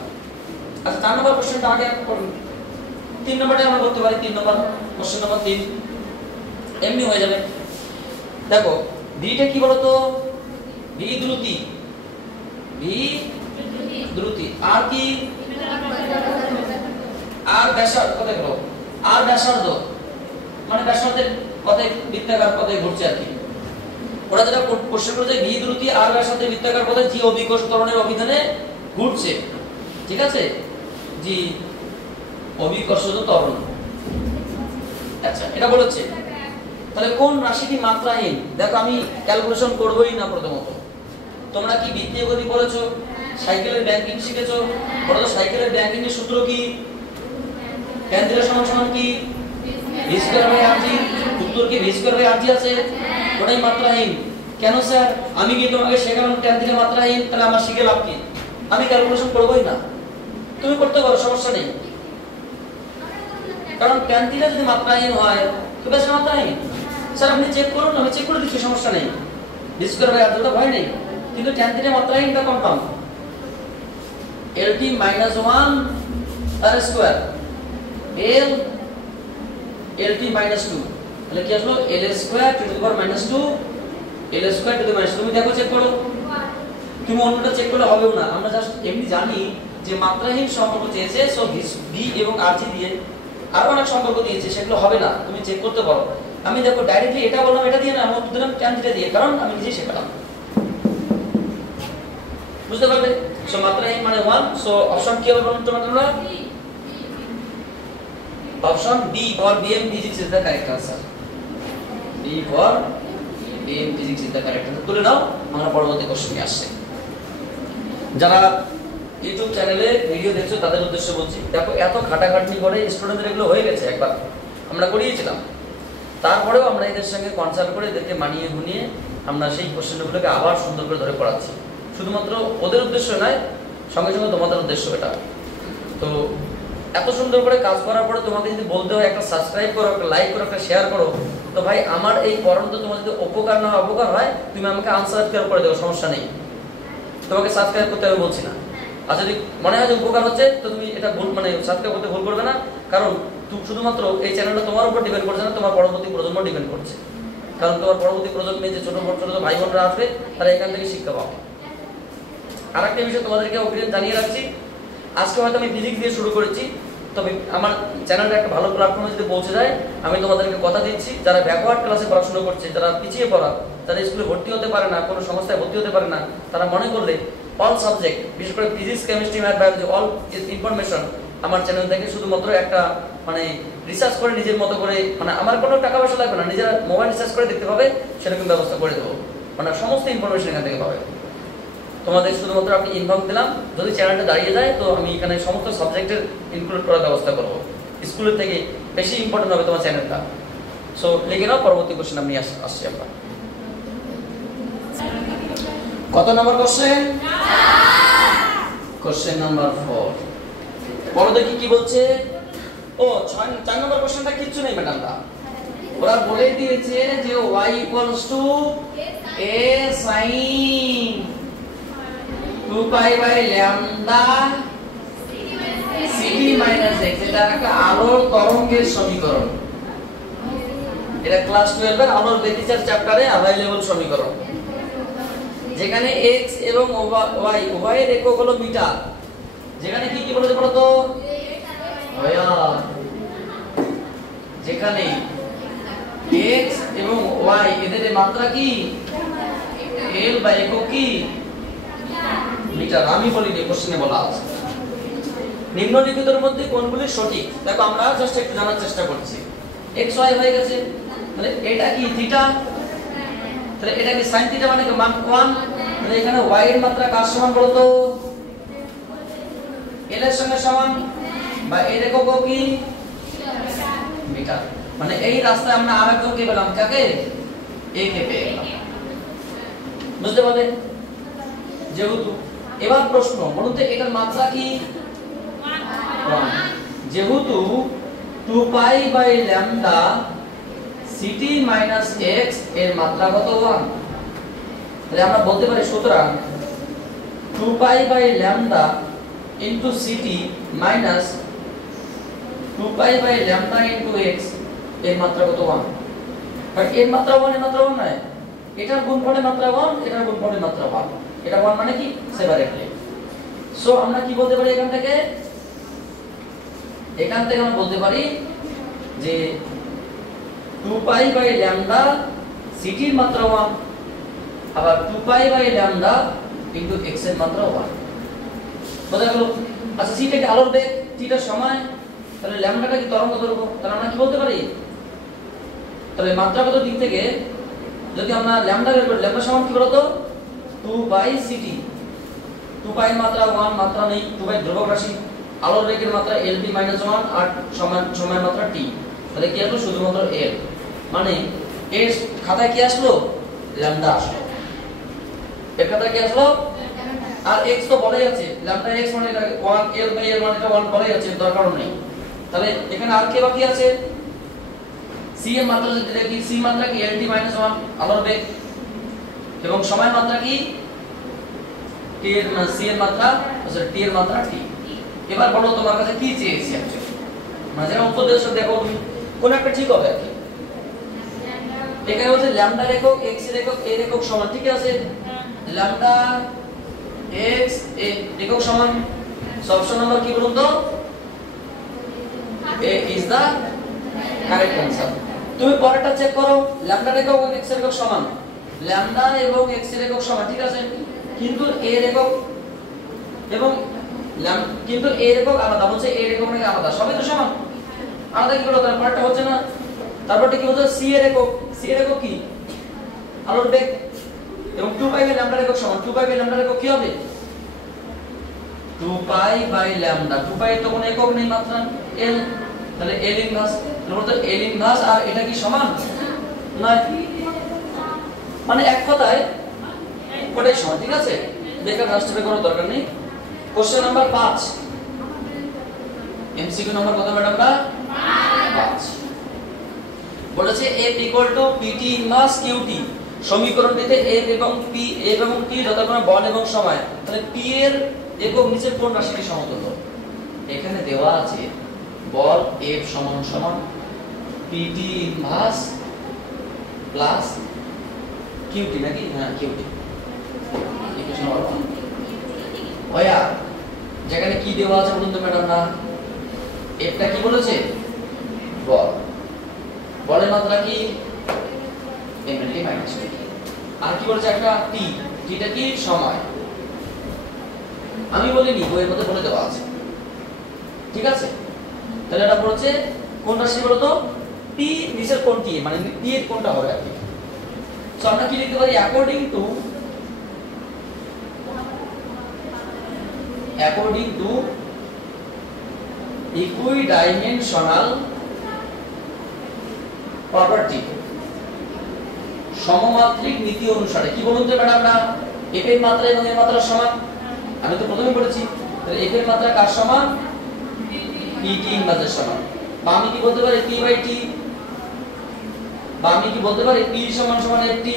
আচ্ছা 4 নম্বর কোশ্চেনটা আগে করুন। 3 নম্বরটা আমরা করতে পারি। 3 নম্বর কোশ্চেন নম্বর 3 এমনি হয়ে যাবে। দেখো ভিটা কি বলতো? ভি দ্রুতি, ভি দ্রুতি। আর কি? আর ব্যাসার্ধ কত হলো? আর ব্যাসার্ধ মানে ব্যাসার্ধের কতই বৃত্তাকার পথে ঘুরছে আর কি। ওরা যেটা কোশ্চেন করেছে ভি দ্রুতি আর ব্যাসার্ধের বৃত্তাকার পথে জি অভিকোষ ত্বরণের অভিধানে ঘুরছে। ঠিক আছে? জি অভিকর্ষজ ত্বরণ। আচ্ছা এটা বলেছে। তাহলে কোন রাশিটি মাত্রাহীন? দেখো আমি ক্যালকুলেশন করবই না প্রথমত। তোমরা কি বৃত্তীয় গতি পড়েছো? সাইকেলের ব্যাংকিং শিখেছো? বলো তো সাইকেলের ব্যাংকিং এর সূত্র কি? tan থিটা সমান সমান কি? v square by rg। উত্তর কি v স্কয়ার বাই rg আছে? ওটাই মাত্রাহীন। কেন স্যার? আমি কি তোমাকে শেখালাম tan থিটা মাত্রাহীন? তাহলে আমার শিখে লাভ কি? আমি ক্যালকুলেশন করবই না। তুমি করতে পারো, সমস্যা নেই। কারণ tan থিটা যদি মাত্রাহীন হয় তো বেশ মাত্রাহীন। স্যার আপনি চেক করুন, আমি চেক করে দিচ্ছি, সমস্যা নেই। v স্কয়ার বাই rg তো ভয় নেই। কিন্তু tan থিটা মাত্রাহীনটা কনফার্ম। lt - 1 তার স্কয়ার l lt - 2 তাহলে কি আসলো? l square to the power -2 l square to দি -2। তুমি দেখো চেক করো। তুমি অন্যটা চেক করলে হবেও না। আমরা জাস্ট এমনি জানি যে মাত্রাহীন সম্পর্ক চেয়েছে, সো v এবং rg দিয়ে আর অনেক সম্পর্ক দিয়েছে, সেগুলো হবে না। তুমি চেক করতে পারো। আমি দেখো ডাইরেক্টলি এটা বললাম, এটা দিয়ে না, আমি উত্তর দিলাম tan থিটা দিয়ে, কারণ আমি নিজেই শেখালাম। বুঝতে পারলে? সো মাত্রাহীন মানে 1। সো অপশন কি হবে বলুন তোমরা? Option B for BM physics is the correct answer. B for BM physics is the correct answer. তুলে নাও, আমরা পরবর্তী কোশ্চেনে আসছে। যারা ইউটিউব চ্যানেলে ভিডিও দেখছো তাদের উদ্দেশ্যে বলছি, দেখো এত খাটাখাটনি করে স্টুডেন্টদের এগুলো হয়ে গেছে, একবার আমরা করিয়েছিলাম। তারপরেও আমরা এদের সঙ্গে কনসাল্ট করে এদেরকে মানিয়ে গুনিয়ে আমরা সেই কোশ্চেনগুলোকে আবার সুন্দর করে ধরে পড়াচ্ছি। শুধুমাত্র ওদের উদ্দেশ্য নয়, সঙ্গে সঙ্গে তোমাদের উদ্দেশ্য এটা। তো এত সুন্দর করে কাজ করার পরে তোমাকে যদি বলতে হয় একটা সাবস্ক্রাইব করো, একটা লাইক করো, একটা শেয়ার করো, তো ভাই আমার এই পড়ানো তোমার যদি উপকার না অপকার হয়, তুমি আমাকে আনসাবস্ক্রাইব করে দেবো, সমস্যা নেই। তোমাকে সাবস্ক্রাইব করতে আমি বলছি না। আর যদি মনে হয় যে উপকার হচ্ছে, তো তুমি এটা ভুল মানে সাবস্ক্রাইব করতে ভুল করবে না। কারণ শুধুমাত্র এই চ্যানেলটা তোমার উপর ডিপেন্ড করছে না, তোমার পরবর্তী প্রজন্ম ডিপেন্ড করছে। কারণ তোমার পরবর্তী প্রজন্মে যে ছোট ছোট ভাই বোনরা আসবে, তারা এখান থেকে শিক্ষা পাবে। আর একটা বিষয় তোমাদেরকে অগ্রিম জানিয়ে রাখছি, আজকে হয়তো আমি ফিজিক্স দিয়ে শুরু করেছি, তবে আমার চ্যানেলটা একটা ভালো প্ল্যাটফর্মে যদি পৌঁছে যায়, আমি তোমাদেরকে কথা দিচ্ছি, যারা ব্যাকওয়ার্ড ক্লাসে পড়াশোনা করছে, যারা পিছিয়ে পড়া, যারা স্কুলে ভর্তি হতে পারে না, কোনো সংস্থায় ভর্তি হতে পারে না, তারা মনে করলে অল সাবজেক্ট, বিশেষ করে physics, chemistry, math, biology, all information আমার চ্যানেল থেকে শুধুমাত্র একটা মানে রিসার্চ করে নিজের মতো করে, মানে আমার কোনো টাকা পয়সা লাগবে না, নিজেরা মোবাইল রিসার্চ করে দেখতে পাবে, সেরকম ব্যবস্থা করে দেবো। মানে সমস্ত ইনফরমেশন এখান থেকে পাবে। তোমাদের শুধুমাত্র আমি ইনফর্ম দিলাম, যদি চ্যানেলটা দাঁড়িয়ে যায় তো আমি এখানে সমস্ত সাবজেক্টের ইনক্লুড করার ব্যবস্থা করবো। স্কুলের থেকে বেশি ইম্পর্টেন্ট হবে তোমার চ্যানেলটা। সো লিখে নাও, পরবর্তী কোশ্চেন আমি আসছি। আমরা কত নম্বর কোশ্চেন? Question number 4। বলো দেখি কি বলছে। ও 4 নম্বর কোশ্চেনটা কিচ্ছু নেই ম্যাডামরা, ওরা বলে দিয়েছে যে y a sin 2 pi by lambda ct minus x, এটা একটা আলোর তরঙ্গের সমীকরণ। এটা ক্লাস 12 এর আলোর গতিচার চ্যাপ্টারে अवेलेबल সমীকরণ, যেখানে x এবং y উভয়ের একক হলো মিটার। যেখানে কি কি বলেছে বলো তো? যেখানে x এবং y এদের মাত্রা কি? l বা একক কি? মিটার। আমি বলিনি, কোশ্চেনে বলা আছে। নিম্নলিখিতের মধ্যে কোনগুলি সঠিক? দেখো আমরা জাস্ট একটু জানার চেষ্টা করছি। x y হয়ে গেছে, তাহলে এটা কি থিটা, তাহলে এটা কি sin থিটা মানে কি মান 1, তাহলে এখানে y এর মাত্রা কার সমান বলো তো? l এর সঙ্গে সমান, বা এর একক কি? মিটার। মানে এই রাস্তায় আমরা আরেকজনকে পেলাম, কাকে? a কে পেয়ে গেলাম। বুঝতে পারলে? যেহেতু এবার প্রশ্ন বলুন তো এটার মাত্রা কি? 1। যেহেতু 2 pi by lambda ct minus x এর মাত্রা কত? 1। তাহলে আমরা বলতে পারি সুতরাং 2 pi by lambda into c t minus 2 pi by lambda into x এর মাত্রা কত 1। বাট এর মাত্রা 1 এর মাত্রা 1 নয়, এটার গুণফলের মাত্রা 1 এটার গুণফলের মাত্রা 1, এটা 1 মানে কি সেপারেটলি। সো আমরা কি বলতে পারি এখান থেকে আমরা বলতে পারি যে 2 পাই বাই ল্যামডা সিটি এর মাত্রা 1 আবার 2 pi by lambda into x এর মাত্রা 1 বোঝা গেল। আচ্ছা সিটা কি আলোর বেগ, থিটা সময়, তাহলে ল্যামডাটা কি তরঙ্গ দৈর্ঘ্য, তাহলে আমরা কি বলতে পারি তাহলে মাত্রাগত দিক থেকে যদি আমরা ল্যামডা বের করি, ল্যামডা সমান কি বলতো 2 বাই সিটি, 2 পাই এর মাত্রা 1 মাত্রা নেই, 2 বাই ধ্রুবক রাশি, আলোর বেগের মাত্রা LB - 1 আর সময়ের মাত্রা t, তাহলে কি আসলো শুধুমাত্র L, মানে এর খাতায় কি আসলো ল্যামডা আসলো, এর খাতায় কি আসলো আর x তো বলাই আছে ল্যামডা x মানে 1 L বাই L মানে 1 বলাই আছে, দরকার নেই। তাহলে এখানে আর কি বাকি আছে c এর মাত্রা যদি দেখি, c মাত্রা কি LT - 1 আলোর বেগ এবং সময়ের মাত্রা কি t এর c এর মাত্রা সরি t এর মাত্রা t। এবার বলো তোমার কাছে কি চেয়েছি অ্যাকচুয়ালি, মানে যেটা উত্তর দিয়েছো দেখো তুমি কোন একটা ঠিক হবে আর কি। এখানে হচ্ছে ল্যামডা একক x এর একক এর একক সমান, ঠিক আছে, ল্যামডা x একক সমান, অপশন নাম্বার কি বলুন তো A is the correct answer। তুমি পরেরটা চেক করো, ল্যামডা একক এবং x এর একক সমান, ল্যামডা এবং x এর একক সমান, ঠিক আছে, কিন্তু a এর একক এবং কিন্তু a এর একক আলাদা, বলছে a এর একক নাকি আলাদা, সবই তো সমান, আলাদা কি করে তার পার্টটা হচ্ছে না। তারপরটা কি বলছে c এর একক কি আলোর বেগ এবং 2 পাই বাই ল্যামডা একক সমান, 2 পাই বাই ল্যামডা একক কি হবে 2 পাই বাই ল্যামডা, 2 পাই তো কোনো একক নেই মাত্রা l, তাহলে l ইনভার্স, তাহলে l ইনভার্স আর এটা কি সমান নয়, মানে এক কথায় কোটাই সমান, ঠিক আছে, বেকার রাষ্ট্রের কোনো দরকার নেই। কোশ্চেন নাম্বার 5 এমসিকিউ নাম্বার কত ম্যাডাম না 5 বলেছে f = pt inverse qt, সমীকরণটিতে f এবং p যথাক্রমে বল এবং সময়, তাহলে p এর একক নিচের কোন রাশিটি সমতুল্য, এখানে দেওয়া আছে বল F সমান সমান PT ইনভার্স প্লাস QT নাকি, হ্যাঁ QT, ইকুয়েশন নাম্বার 1। ওয়া যেখানে কি দেওয়া আছে বলুন তো ম্যাডাম না, F টা কি বলেছে বল, বলের মাত্রা কি mLT - 2, আর কি বলেছে একটা T, Tটা কি সময়, আমি বলিনি বইয়ের মধ্যে বলে দেওয়া আছে, ঠিক আছে। তাহলে এটা বলছে কোন রাশি বলতো p নিচের কোনটি, মানে p এর কোনটা হবে আর কি। সো আমরা কি লিখতে পারি অ্যাকর্ডিং টু ইকুইডাইমেনশনাল প্রপার্টি, সমমাত্রিক নীতি অনুসারে, কি বলুন তো ম্যাডাম না f এর মাত্রা এবং এর মাত্রা সমান, আমি তো প্রথমেই বলেছি, তাহলে f এর মাত্রা কার সমান pt ইনভার্সের সমান, বা আমি কি বলতে পারি p বাই t, বা আমি কি বলতে পারি p সমান সমান ft,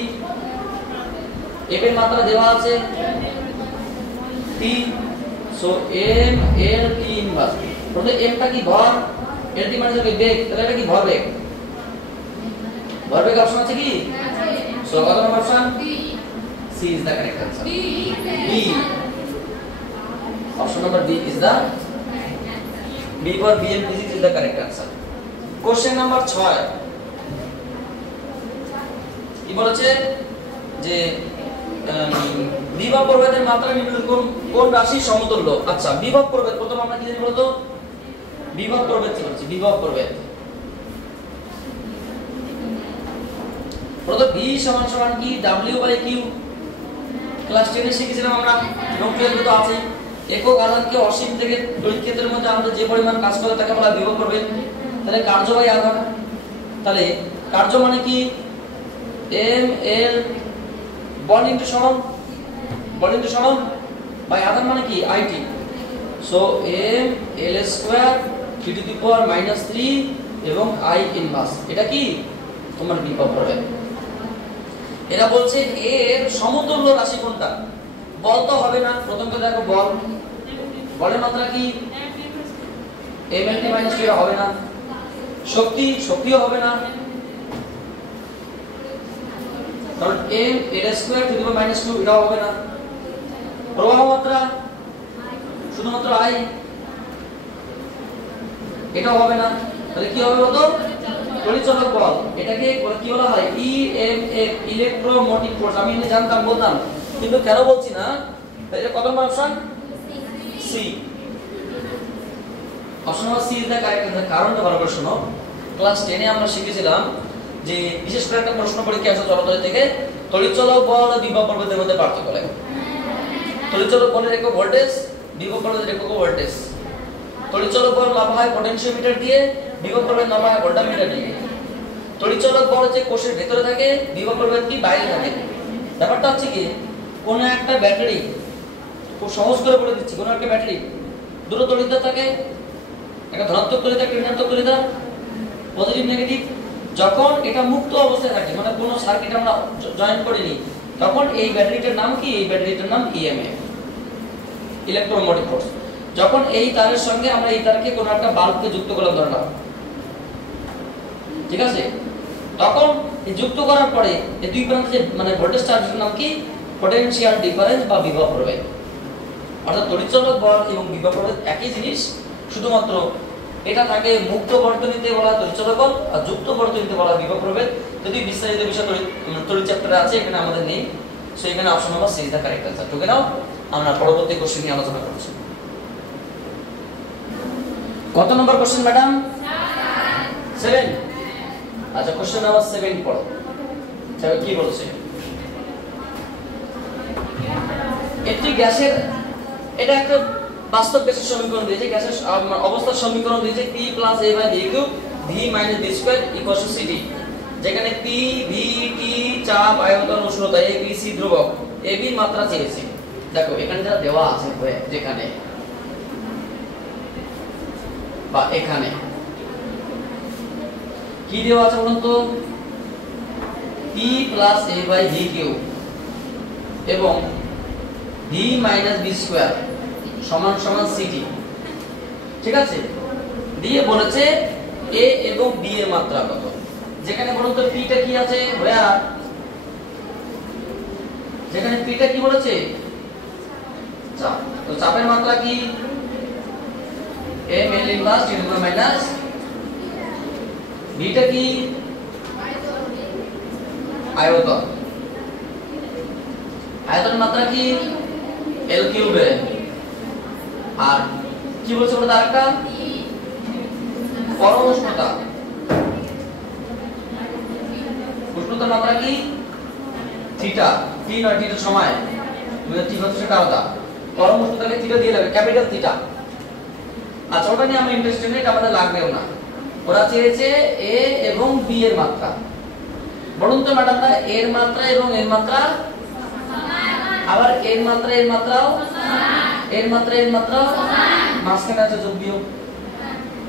f এর মাত্রা দেওয়া আছে t, so m l t inverse, তাহলে m টা কি ভর, l t মানে হচ্ছে বেগ, তাহলে এটা কি ভরবেগ, ভরবেগ অপশন আছে কি, সো কত নম্বর option C is the correct answer, B option number B is the B for BM physics is the correct answer। Question number 6 কি বলেছে যে বিভব প্রভেদের মাত্রা নির্ণয় কোন রাশি সমতুল্য। আচ্ছা বিভব প্রভেদ, প্রথম আমরা কি জানি বলতো বিভব প্রভেদ কি বলছি, বিভব প্রভেদ প্রথম V সমান সমান কি W বাই Q, ক্লাস 10 এ শিখেছিলাম আমরা, এবং 12 তো আছে, একক আধানকে অসীম থেকে তড়িৎ ক্ষেত্রের মধ্যে আমরা যে পরিমাণ কাজ করে তাকে বলা বিভব প্রভেদ। তাহলে কার্য বাই আধান, তাহলে কার্য মানে কি m l বল ইনটু সরণ, বল ইনটু সরণ বাই আধান মানে কি it, so m l square t to the power -3 এবং I ইনভার্স, এটা কি তোমার বিভব প্রভেদ। এরা বলছে এ এর সমতুল্য রাশি কোনটা? বল তো হবে না, প্রথমত দেখো বল, বলের মাত্রা কি mlt - 2 হবে না। শক্তি, শক্তিও হবে না, কারণ m a² two the power -2 এটাও হবে না। প্রবাহ মাত্রা শুধুমাত্র I, এটাও হবে না। তাহলে কি হবে বলতো? তড়িৎচলক বল। এটাকে কি বলা হয়? EMF, electromotive force. আমি এটা জানতাম, বলতাম, কিন্তু কেন বলছি না? এটা কত নম্বর option? C. Option number C is the correct answer. কারণটা ভালো করে শোনো। ক্লাস 10 এ আমরা শিখেছিলাম যে বিশেষ করে একটা প্রশ্ন পরীক্ষা আসে চলতল থেকে, তড়িৎচলক বল ও বিভব প্রভেদের মধ্যে পার্থক্য লেখো। তড়িৎচলক বলের একক ভোল্টেজ, বিভব প্রভেদের একক ভোল্টেজ। তড়িৎচলক বল মাপা হয় পটেনশিওমিটার দিয়ে, বিভব প্রভেদ মাপা হয় ভোল্টমিটার দিয়ে। তড়িৎচলক বল যে কোষের ভেতরে থাকে, বিভব প্রভেদ কি বাইরে থাকে। ব্যাপারটা হচ্ছে কি, কোন একটা ব্যাটারি, খুব সহজ করে বলে দিচ্ছি, কোন একটা ব্যাটারি দুটো তড়িৎদ্বার থাকে, একটা ধনাত্মক তড়িৎদ্বার, একটা ঋণাত্মক তড়িৎদ্বার, পজিটিভ নেগেটিভ। যখন এটা মুক্ত অবস্থায় থাকে, মানে কোনো সার্কিট আমরা জয়েন করিনি, তখন এই ব্যাটারিটার নাম কি? এই ব্যাটারিটার নাম ইএমএফ, ইলেকট্রোমোটিভ ফোর্স। যখন এই তারের সঙ্গে আমরা এই তারকে কোনো একটা বাল্বকে যুক্ত করলাম ধরলাম, ঠিক আছে, তখন এই যুক্ত করার পরে এই দুই প্রান্তে যে মানে ভোল্টেজ চার্জের নাম কি? পটেনশিয়াল ডিফারেন্স বা বিভব প্রভেদ। অর্থাৎ তড়িৎচলক বল এবং বিভব প্রভেদ একই জিনিস, শুধুমাত্র এটা থাকে মুক্ত বর্তনীতে বলা তড়িৎচলক বল, আর যুক্ত বর্তনীতে বলা বিভব প্রভেদ। যদি বিস্তারিত বিষয় তড়িৎ চ্যাপ্টারে আছে, এখানে আমাদের নেই, সো এখানে option number C is the correct answer. টুকে নাও, আমরা পরবর্তী কোশ্চেন নিয়ে আলোচনা করছি। কত নম্বর কোশ্চেন ম্যাডাম? 7। আচ্ছা, কোশ্চেন নাম্বার 7 পড়ো। তাহলে কি বলছে? একটি গ্যাসের, এটা একটা বাস্তব গ্যাসের সমীকরণ দিয়েছে, গ্যাসের অবস্থার সমীকরণ দিয়েছে P + A/V³ V - V² = CT, যেখানে P, V, T চাপ, আয়তন, উষ্ণতা, A, B, C ধ্রুবক, AB এর মাত্রা চেয়েছে। দেখো এখানে যা দেওয়া আছে, যেখানে বা এখানে কি দেওয়া আছে বলুন তো? P + A/V³ এবং V - V² = CT, ঠিক আছে? দিয়ে বলেছে A এবং B এর মাত্রা কত। যেখানে বলুন তো P টা কি আছে ভাইয়া? যেখানে P টা কি বলেছে? চাপ। তো চাপের মাত্রা কি? m l inverse × 10⁻⁻। V টা কি? আয়তন। আয়তনের মাত্রা কি? L3। আর কি বলছে বলতে আরেকটা? পরম উষ্ণতা। উষ্ণতার মাত্রা কি? থিটা। T নয়, থিটার সময় ঠিক হচ্ছে সেটা আলাদা। পরম উষ্ণতাকে থিটা দিয়ে লাগবে, ক্যাপিটাল থিটা। আচ্ছা, ওটা নিয়ে আমরা ইন্টারেস্টেড নেই, এটা আমাদের লাগবেও না। ওরা চেয়েছে A এবং B এর মাত্রা। বলুন তো ম্যাডামরা, এর মাত্রা এবং এর মাত্রা আবার এর মাত্রা এর মাত্রাও এর মাত্রা এর মাত্রাও মাঝখানে আছে যোগ বিয়োগ,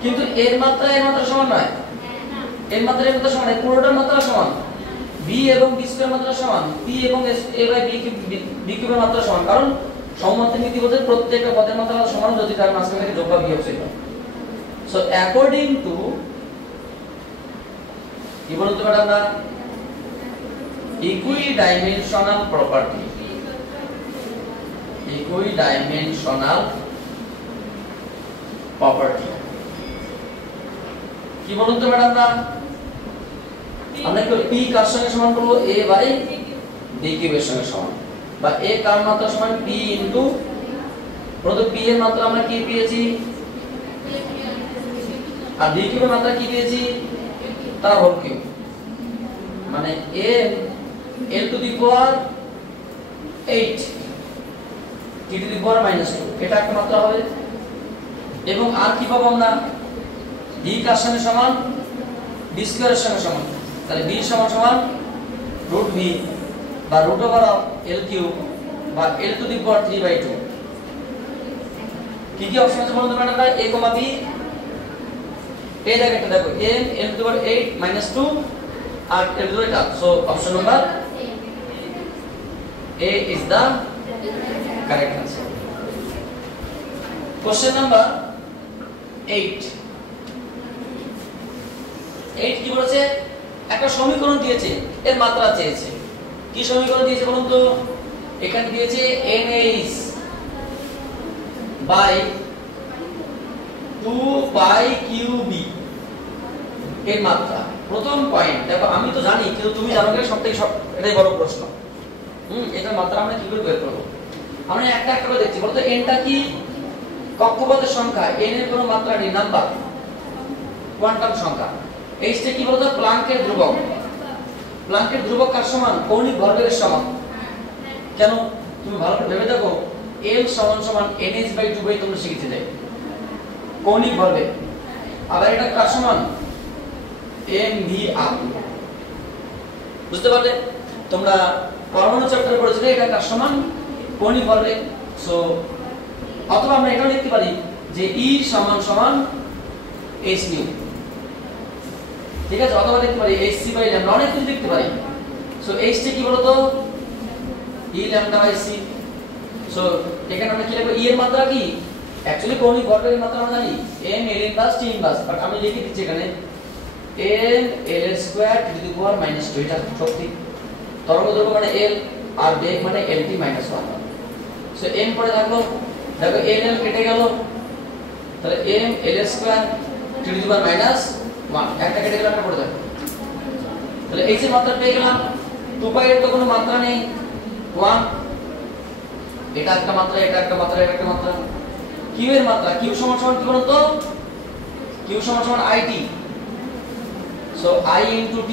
কিন্তু এর মাত্রা এর মাত্রা সমান নয়। এর মাত্রা এর মাত্রা সমান, পুরোটার মাত্রা সমান। B এবং B² মাত্রা সমান, P এবং A/V³ এর মাত্রা সমান, কারণ সমমাত্রিক নীতি বলতে প্রত্যেকটা পদের মাত্রা সমান যদি তার মাঝখানে থেকে যোগ বা বিয়োগ ছিল। সো অ্যাকর্ডিং টু কি বলুন তো ম্যাডামরা? ইকুইডাইমেনশনাল প্রপার্টি, ইকুইডাইমেনশনাল প্রপার্টি কি বলুন তো ম্যাডামরা? আমরা কি P কার সঙ্গে সমান করব? A/V³ এর সঙ্গে সমান, বা A কার মাত্রা সমান P ইনটু, প্রথম P এর মাত্রা আমরা কি পেয়েছি, আর V³ এর মাত্রা কি পেয়েছি? তার হোল কিউব, মানে m l to the power 8 t to the power -2, এটা একটা মাত্রা হবে। এবং আর কি পাবো আমরা? V কার সঙ্গে সমান? V² এর সঙ্গে সমান, তাহলে V সমান √V বা √L³ বা L টু দি পাওয়ার 3/2। কি কি অপশন আছে বলুন তো ম্যাডাম? A, B। এই জায়গাটা দেখো, m l to the power 8 - 2 আর l to the power 8, so option number A is the correct answer. Question number 8. 8 কি বলেছে? একটা সমীকরণ দিয়েছে, এর মাত্রা চেয়েছে। কি সমীকরণ দিয়েছে বলুন তো? এখানে দিয়েছে NH বাই 2 পাই QB এর মাত্রা। প্রথম পয়েন্ট দেখো, আমি তো জানি কিন্তু তুমি জানো না, সবথেকে এটাই বড় প্রশ্ন। এটার মাত্রা আমরা কি করে বের করব? আমরা একটা একটা করে দেখছি। বলতো n টা কি? কক্ষপথের সংখ্যা। n এর কোনো মাত্রা নেই, নাম্বার, কোয়ান্টাম সংখ্যা। h টা কি বলতো? প্লাঙ্কের ধ্রুবক। প্লাঙ্কের ধ্রুবক কার সমান? কৌণিক ভরবেগের সমান। কেন? তুমি ভালো করে ভেবে দেখো, m সমান সমান nh/2 তোমরা শিখেছিলে, কৌণিক ভরবেগ। আবার এটা কার সমান? mv/r। বুঝতে পারলে? তোমরা পরমাণু চ্যাপ্টারে পড়েছিলে এটা কার সমান? কৌণিক ভরবেগ। সো অথবা আমরা এটাও লিখতে পারি যে E সমান সমান h নিউ। ঠিক আছে? অথবা লিখতে পারি hc/λ, অনেক কিছু লিখতে পারি। সো h টা কি বলতো? E λ/c। সো এখানে আমরা কি লিখব? E এর মাত্রা কি? অ্যাকচুয়ালি কৌণিক ভরবেগের মাত্রা আমরা জানি m l n + t inverse, but আমি লিখে দিচ্ছি এখানে m l² ⁻² এটা শক্তি। তরঙ্গ দৈর্ঘ্য মানে l, আর বেগ মানে lt - 1। সো m পড়ে থাকলো, দেখো l কেটে গেল, তাহলে m l² ⁻1 একটা কেটে গেল, একটা পড়ে থাকলো। তাহলে h এর মাত্রা পেয়ে গেলাম। 2 পাই এর তো কোনো মাত্রা নেই, 1। এটা একটা মাত্রা, এটা একটা মাত্রা, এটা একটা মাত্রা। q এর মাত্রা, q সমান সমান কি বলুন তো? q সমান সমান it। So I * t।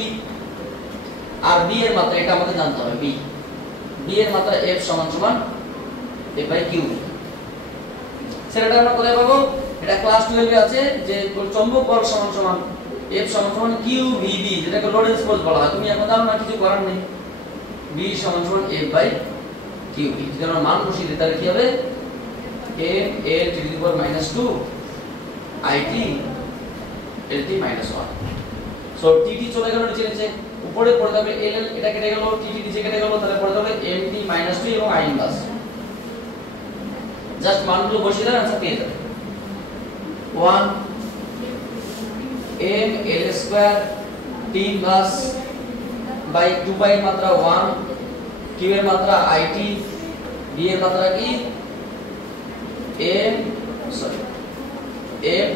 আর b এর মাত্রা এটা আমাদের জানতে হবে, b এর মাত্রা f সমান সমান f/q। সেটা আমরা কোথায় পাবো? এটা ক্লাস 12 এ আছে যে চৌম্বক বল সমান সমান f সমান সমান qvb, যেটাকে লরেন্স ফোর্স বলা হয়। তুমি এখন জানো না, কিছু করার নেই। b সমান সমান f/qb। যদি আমরা মান বসিয়ে দিই তাহলে কি হবে? m l⁻² it lt - 1। So tt চলে গেল নিচে নিচে, উপরে পড়ে যাবে l, এটা কেটে গেল, tt নিচে কেটে গেল, তাহলে পড়ে যাবে mt - 2 এবং i ইনভার্স। জাস্ট মানগুলো বসিয়ে দাও, आंसर পেয়ে যাবে। 1 m l² t inverse by 2 pi এর মাত্রা 1, q এর মাত্রা it, b এর মাত্রা কি? m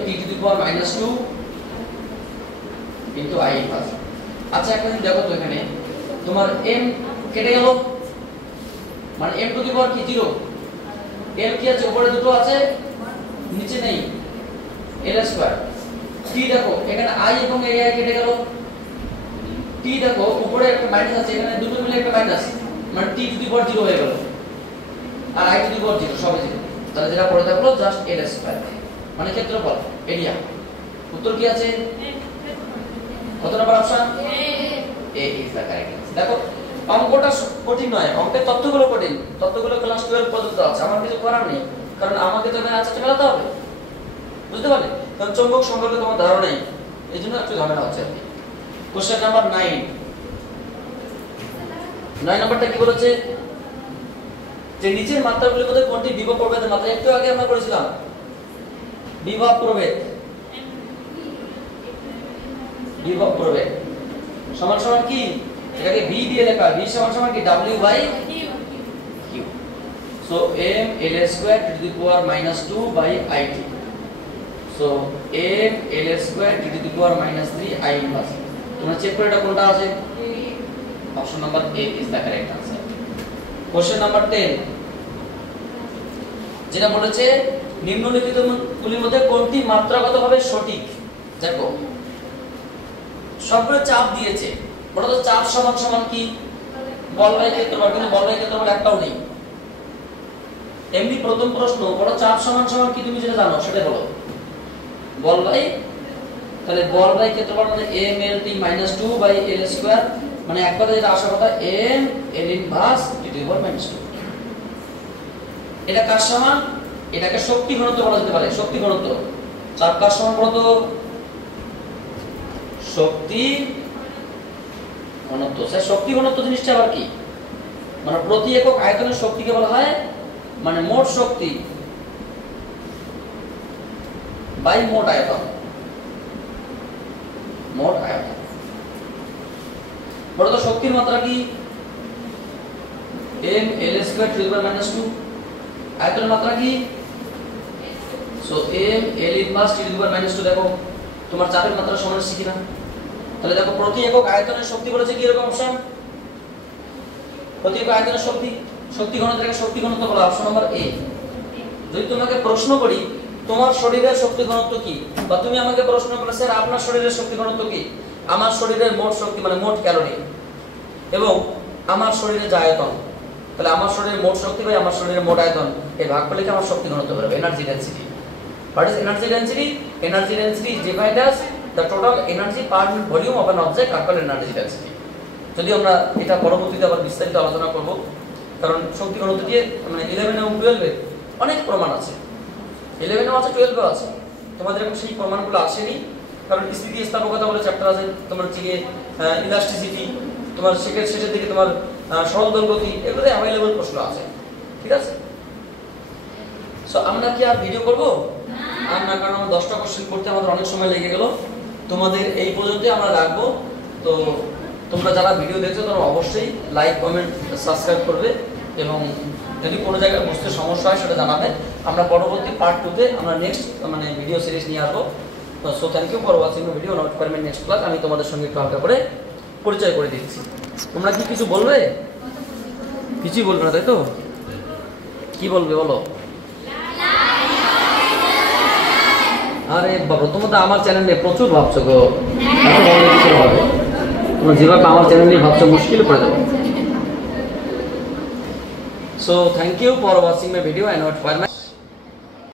t⁻² into i inverse. আচ্ছা এখন দেখো তো, এখানে তোমার m কেটে গেল, মানে m টু দি পাওয়ার কি? 0। l কি আছে? উপরে দুটো আছে, নিচে নেই, l²। t দেখো এখানে i এবং ai কেটে গেল। t দেখো উপরে একটা মাইনাস আছে, এখানে দুটো মিলে একটা মাইনাস, মানে t টু দি পাওয়ার 0 হয়ে গেল, আর i টু দি পাওয়ার 0 সবই 0। তাহলে যেটা পড়ে থাকলো জাস্ট l², মানে ক্ষেত্রফল, এরিয়া। উত্তর কি আছে? কত number option? A is the correct answer. দেখো অঙ্কটা কঠিন নয়, অঙ্কের তথ্যগুলো কঠিন। তথ্যগুলো ক্লাস 12 পর্যন্ত আছে, আমার কিছু করার নেই, কারণ আমাকে তো এখানে আনসারটা মেলাতে হবে। বুঝতে পারলে? কারণ চৌম্বক সম্পর্কে তোমার ধারণা নেই, এইজন্য একটু ঝামেলা হচ্ছে আর কি। কোশ্চেন নাম্বার 9 নাম্বারটা কি বলেছে? যে নিচের মাত্রাগুলোর মধ্যে কোনটি বিভব প্রভেদের মাত্রা? একটু আগে আমরা করেছিলাম বিভব প্রভেদ। বিভব প্রভেদ সমান সমান কি? এটাকে v দিয়ে লেখা, v সমান সমান কি? w/q। So m l² ⁻2 it। So m l² ⁻3 i inverse. তোমরা চেক করে এটা কোনটা আছে? Option number A is the correct answer. Question number 10 যেটা বলেছে নিম্নলিখিত গুলির মধ্যে কোনটি মাত্রাগতভাবে সঠিক? দেখো সবগুলো চাপ দিয়েছে, বলো তো চাপ সমান সমান কি? বলবাহী ক্ষেত্রফল, কিন্তু বলবাহী ক্ষেত্রফল একটাও নেই। এমনি প্রথম প্রশ্ন, বলো চাপ সমান সমান কি? তুমি যেটা জানো সেটা বলো। বলবাহী, তাহলে বলবাহী ক্ষেত্রফল মানে m l t - 2 by l², মানে এক কথায় যেটা আসার কথা m l ইনভার্স t⁻²। এটা কার সমান? এটাকে শক্তি ঘনত্ব বলা যেতে পারে। শক্তি ঘনত্ব। চাপ কার সমান বলো তো? শক্তি ঘনত্ব। স্যার শক্তি ঘনত্ব জিনিসটা আবার কি? মানে প্রতি একক আয়তনের শক্তিকে বলা হয় মানে মোট শক্তি বাই মোট আয়তন। মোট আয়তন বড় তো শক্তির মাত্রা কি m l square to the power -2, আয়তনের মাত্রা কি so m l inverse to the power -2। দেখো তোমার চাপের মাত্রা সমান আছে কিনা, তাহলে দেখো প্রতি একক আয়তনের শক্তি বলেছে কি এরকম অপশন, প্রতি একক আয়তনের শক্তি, শক্তি ঘনত্বকে শক্তি ঘনত্ব বলা অপশন নাম্বার এ। যদি তোমাকে প্রশ্ন করি তোমার শরীরের শক্তি ঘনত্ব কি, বা তুমি আমাকে প্রশ্ন করলে স্যার আপনার শরীরের শক্তি ঘনত্ব কি, আমার শরীরের মোট শক্তি মানে মোট ক্যালোরি এবং আমার শরীরের যে আয়তন, তাহলে আমার শরীরের মোট শক্তি বাই আমার শরীরের মোট আয়তন এর ভাগ করলে কি আমার শক্তি ঘনত্ব বের হবে, energy density. What is energy density? Energy density is defined as the total energy per unit volume of an object আর কল এনার্জি ডেনসিটি। যদি আমরা এটা পরবর্তীতে আবার বিস্তারিত আলোচনা করব, কারণ শক্তি ঘনত্ব দিয়ে মানে 11 এবং 12 এ অনেক প্রমাণ আছে, 11 আছে 12 আছে, তোমাদের এখন সেই প্রমাণগুলো আসেনি, কারণ স্থিতিস্থাপকতা বলে চ্যাপ্টার আছে, তোমার থেকে ইলাস্টিসিটি, তোমার শেষের দিকে তোমার সরল দোল গতি, এগুলোতে অ্যাভেলেবল প্রশ্ন আছে, ঠিক আছে। সো আমরা কি আর ভিডিও করব আর না, কারণ আমরা 10টা কোশ্চেন করতে আমাদের অনেক সময় লেগে গেল। তোমাদের এই পর্যন্তই আমরা রাখবো। তো তোমরা যারা ভিডিও দেখছো তারা অবশ্যই লাইক কমেন্ট সাবস্ক্রাইব করবে এবং যদি কোনো জায়গায় বুঝতে সমস্যা হয় সেটা জানাবে। আমরা পরবর্তী পার্ট 2 তে আমরা নেক্সট মানে ভিডিও সিরিজ নিয়ে আসবো। তো so thank you for watching the video. Not permanent next class আমি তোমাদের সঙ্গে একটু হালকা করে পরিচয় করে দিচ্ছি। তোমরা কি কিছু বলবে? কিছুই বলবে না তাই তো? কি বলবে বলো? আরে বাবা তোমরা তো আমার চ্যানেল নিয়ে প্রচুর ভাবছো গো, তোমরা যেভাবে আমার চ্যানেল নিয়ে ভাবছো মুশকিল পড়ে যাবে। So thank you for watching my video and not for my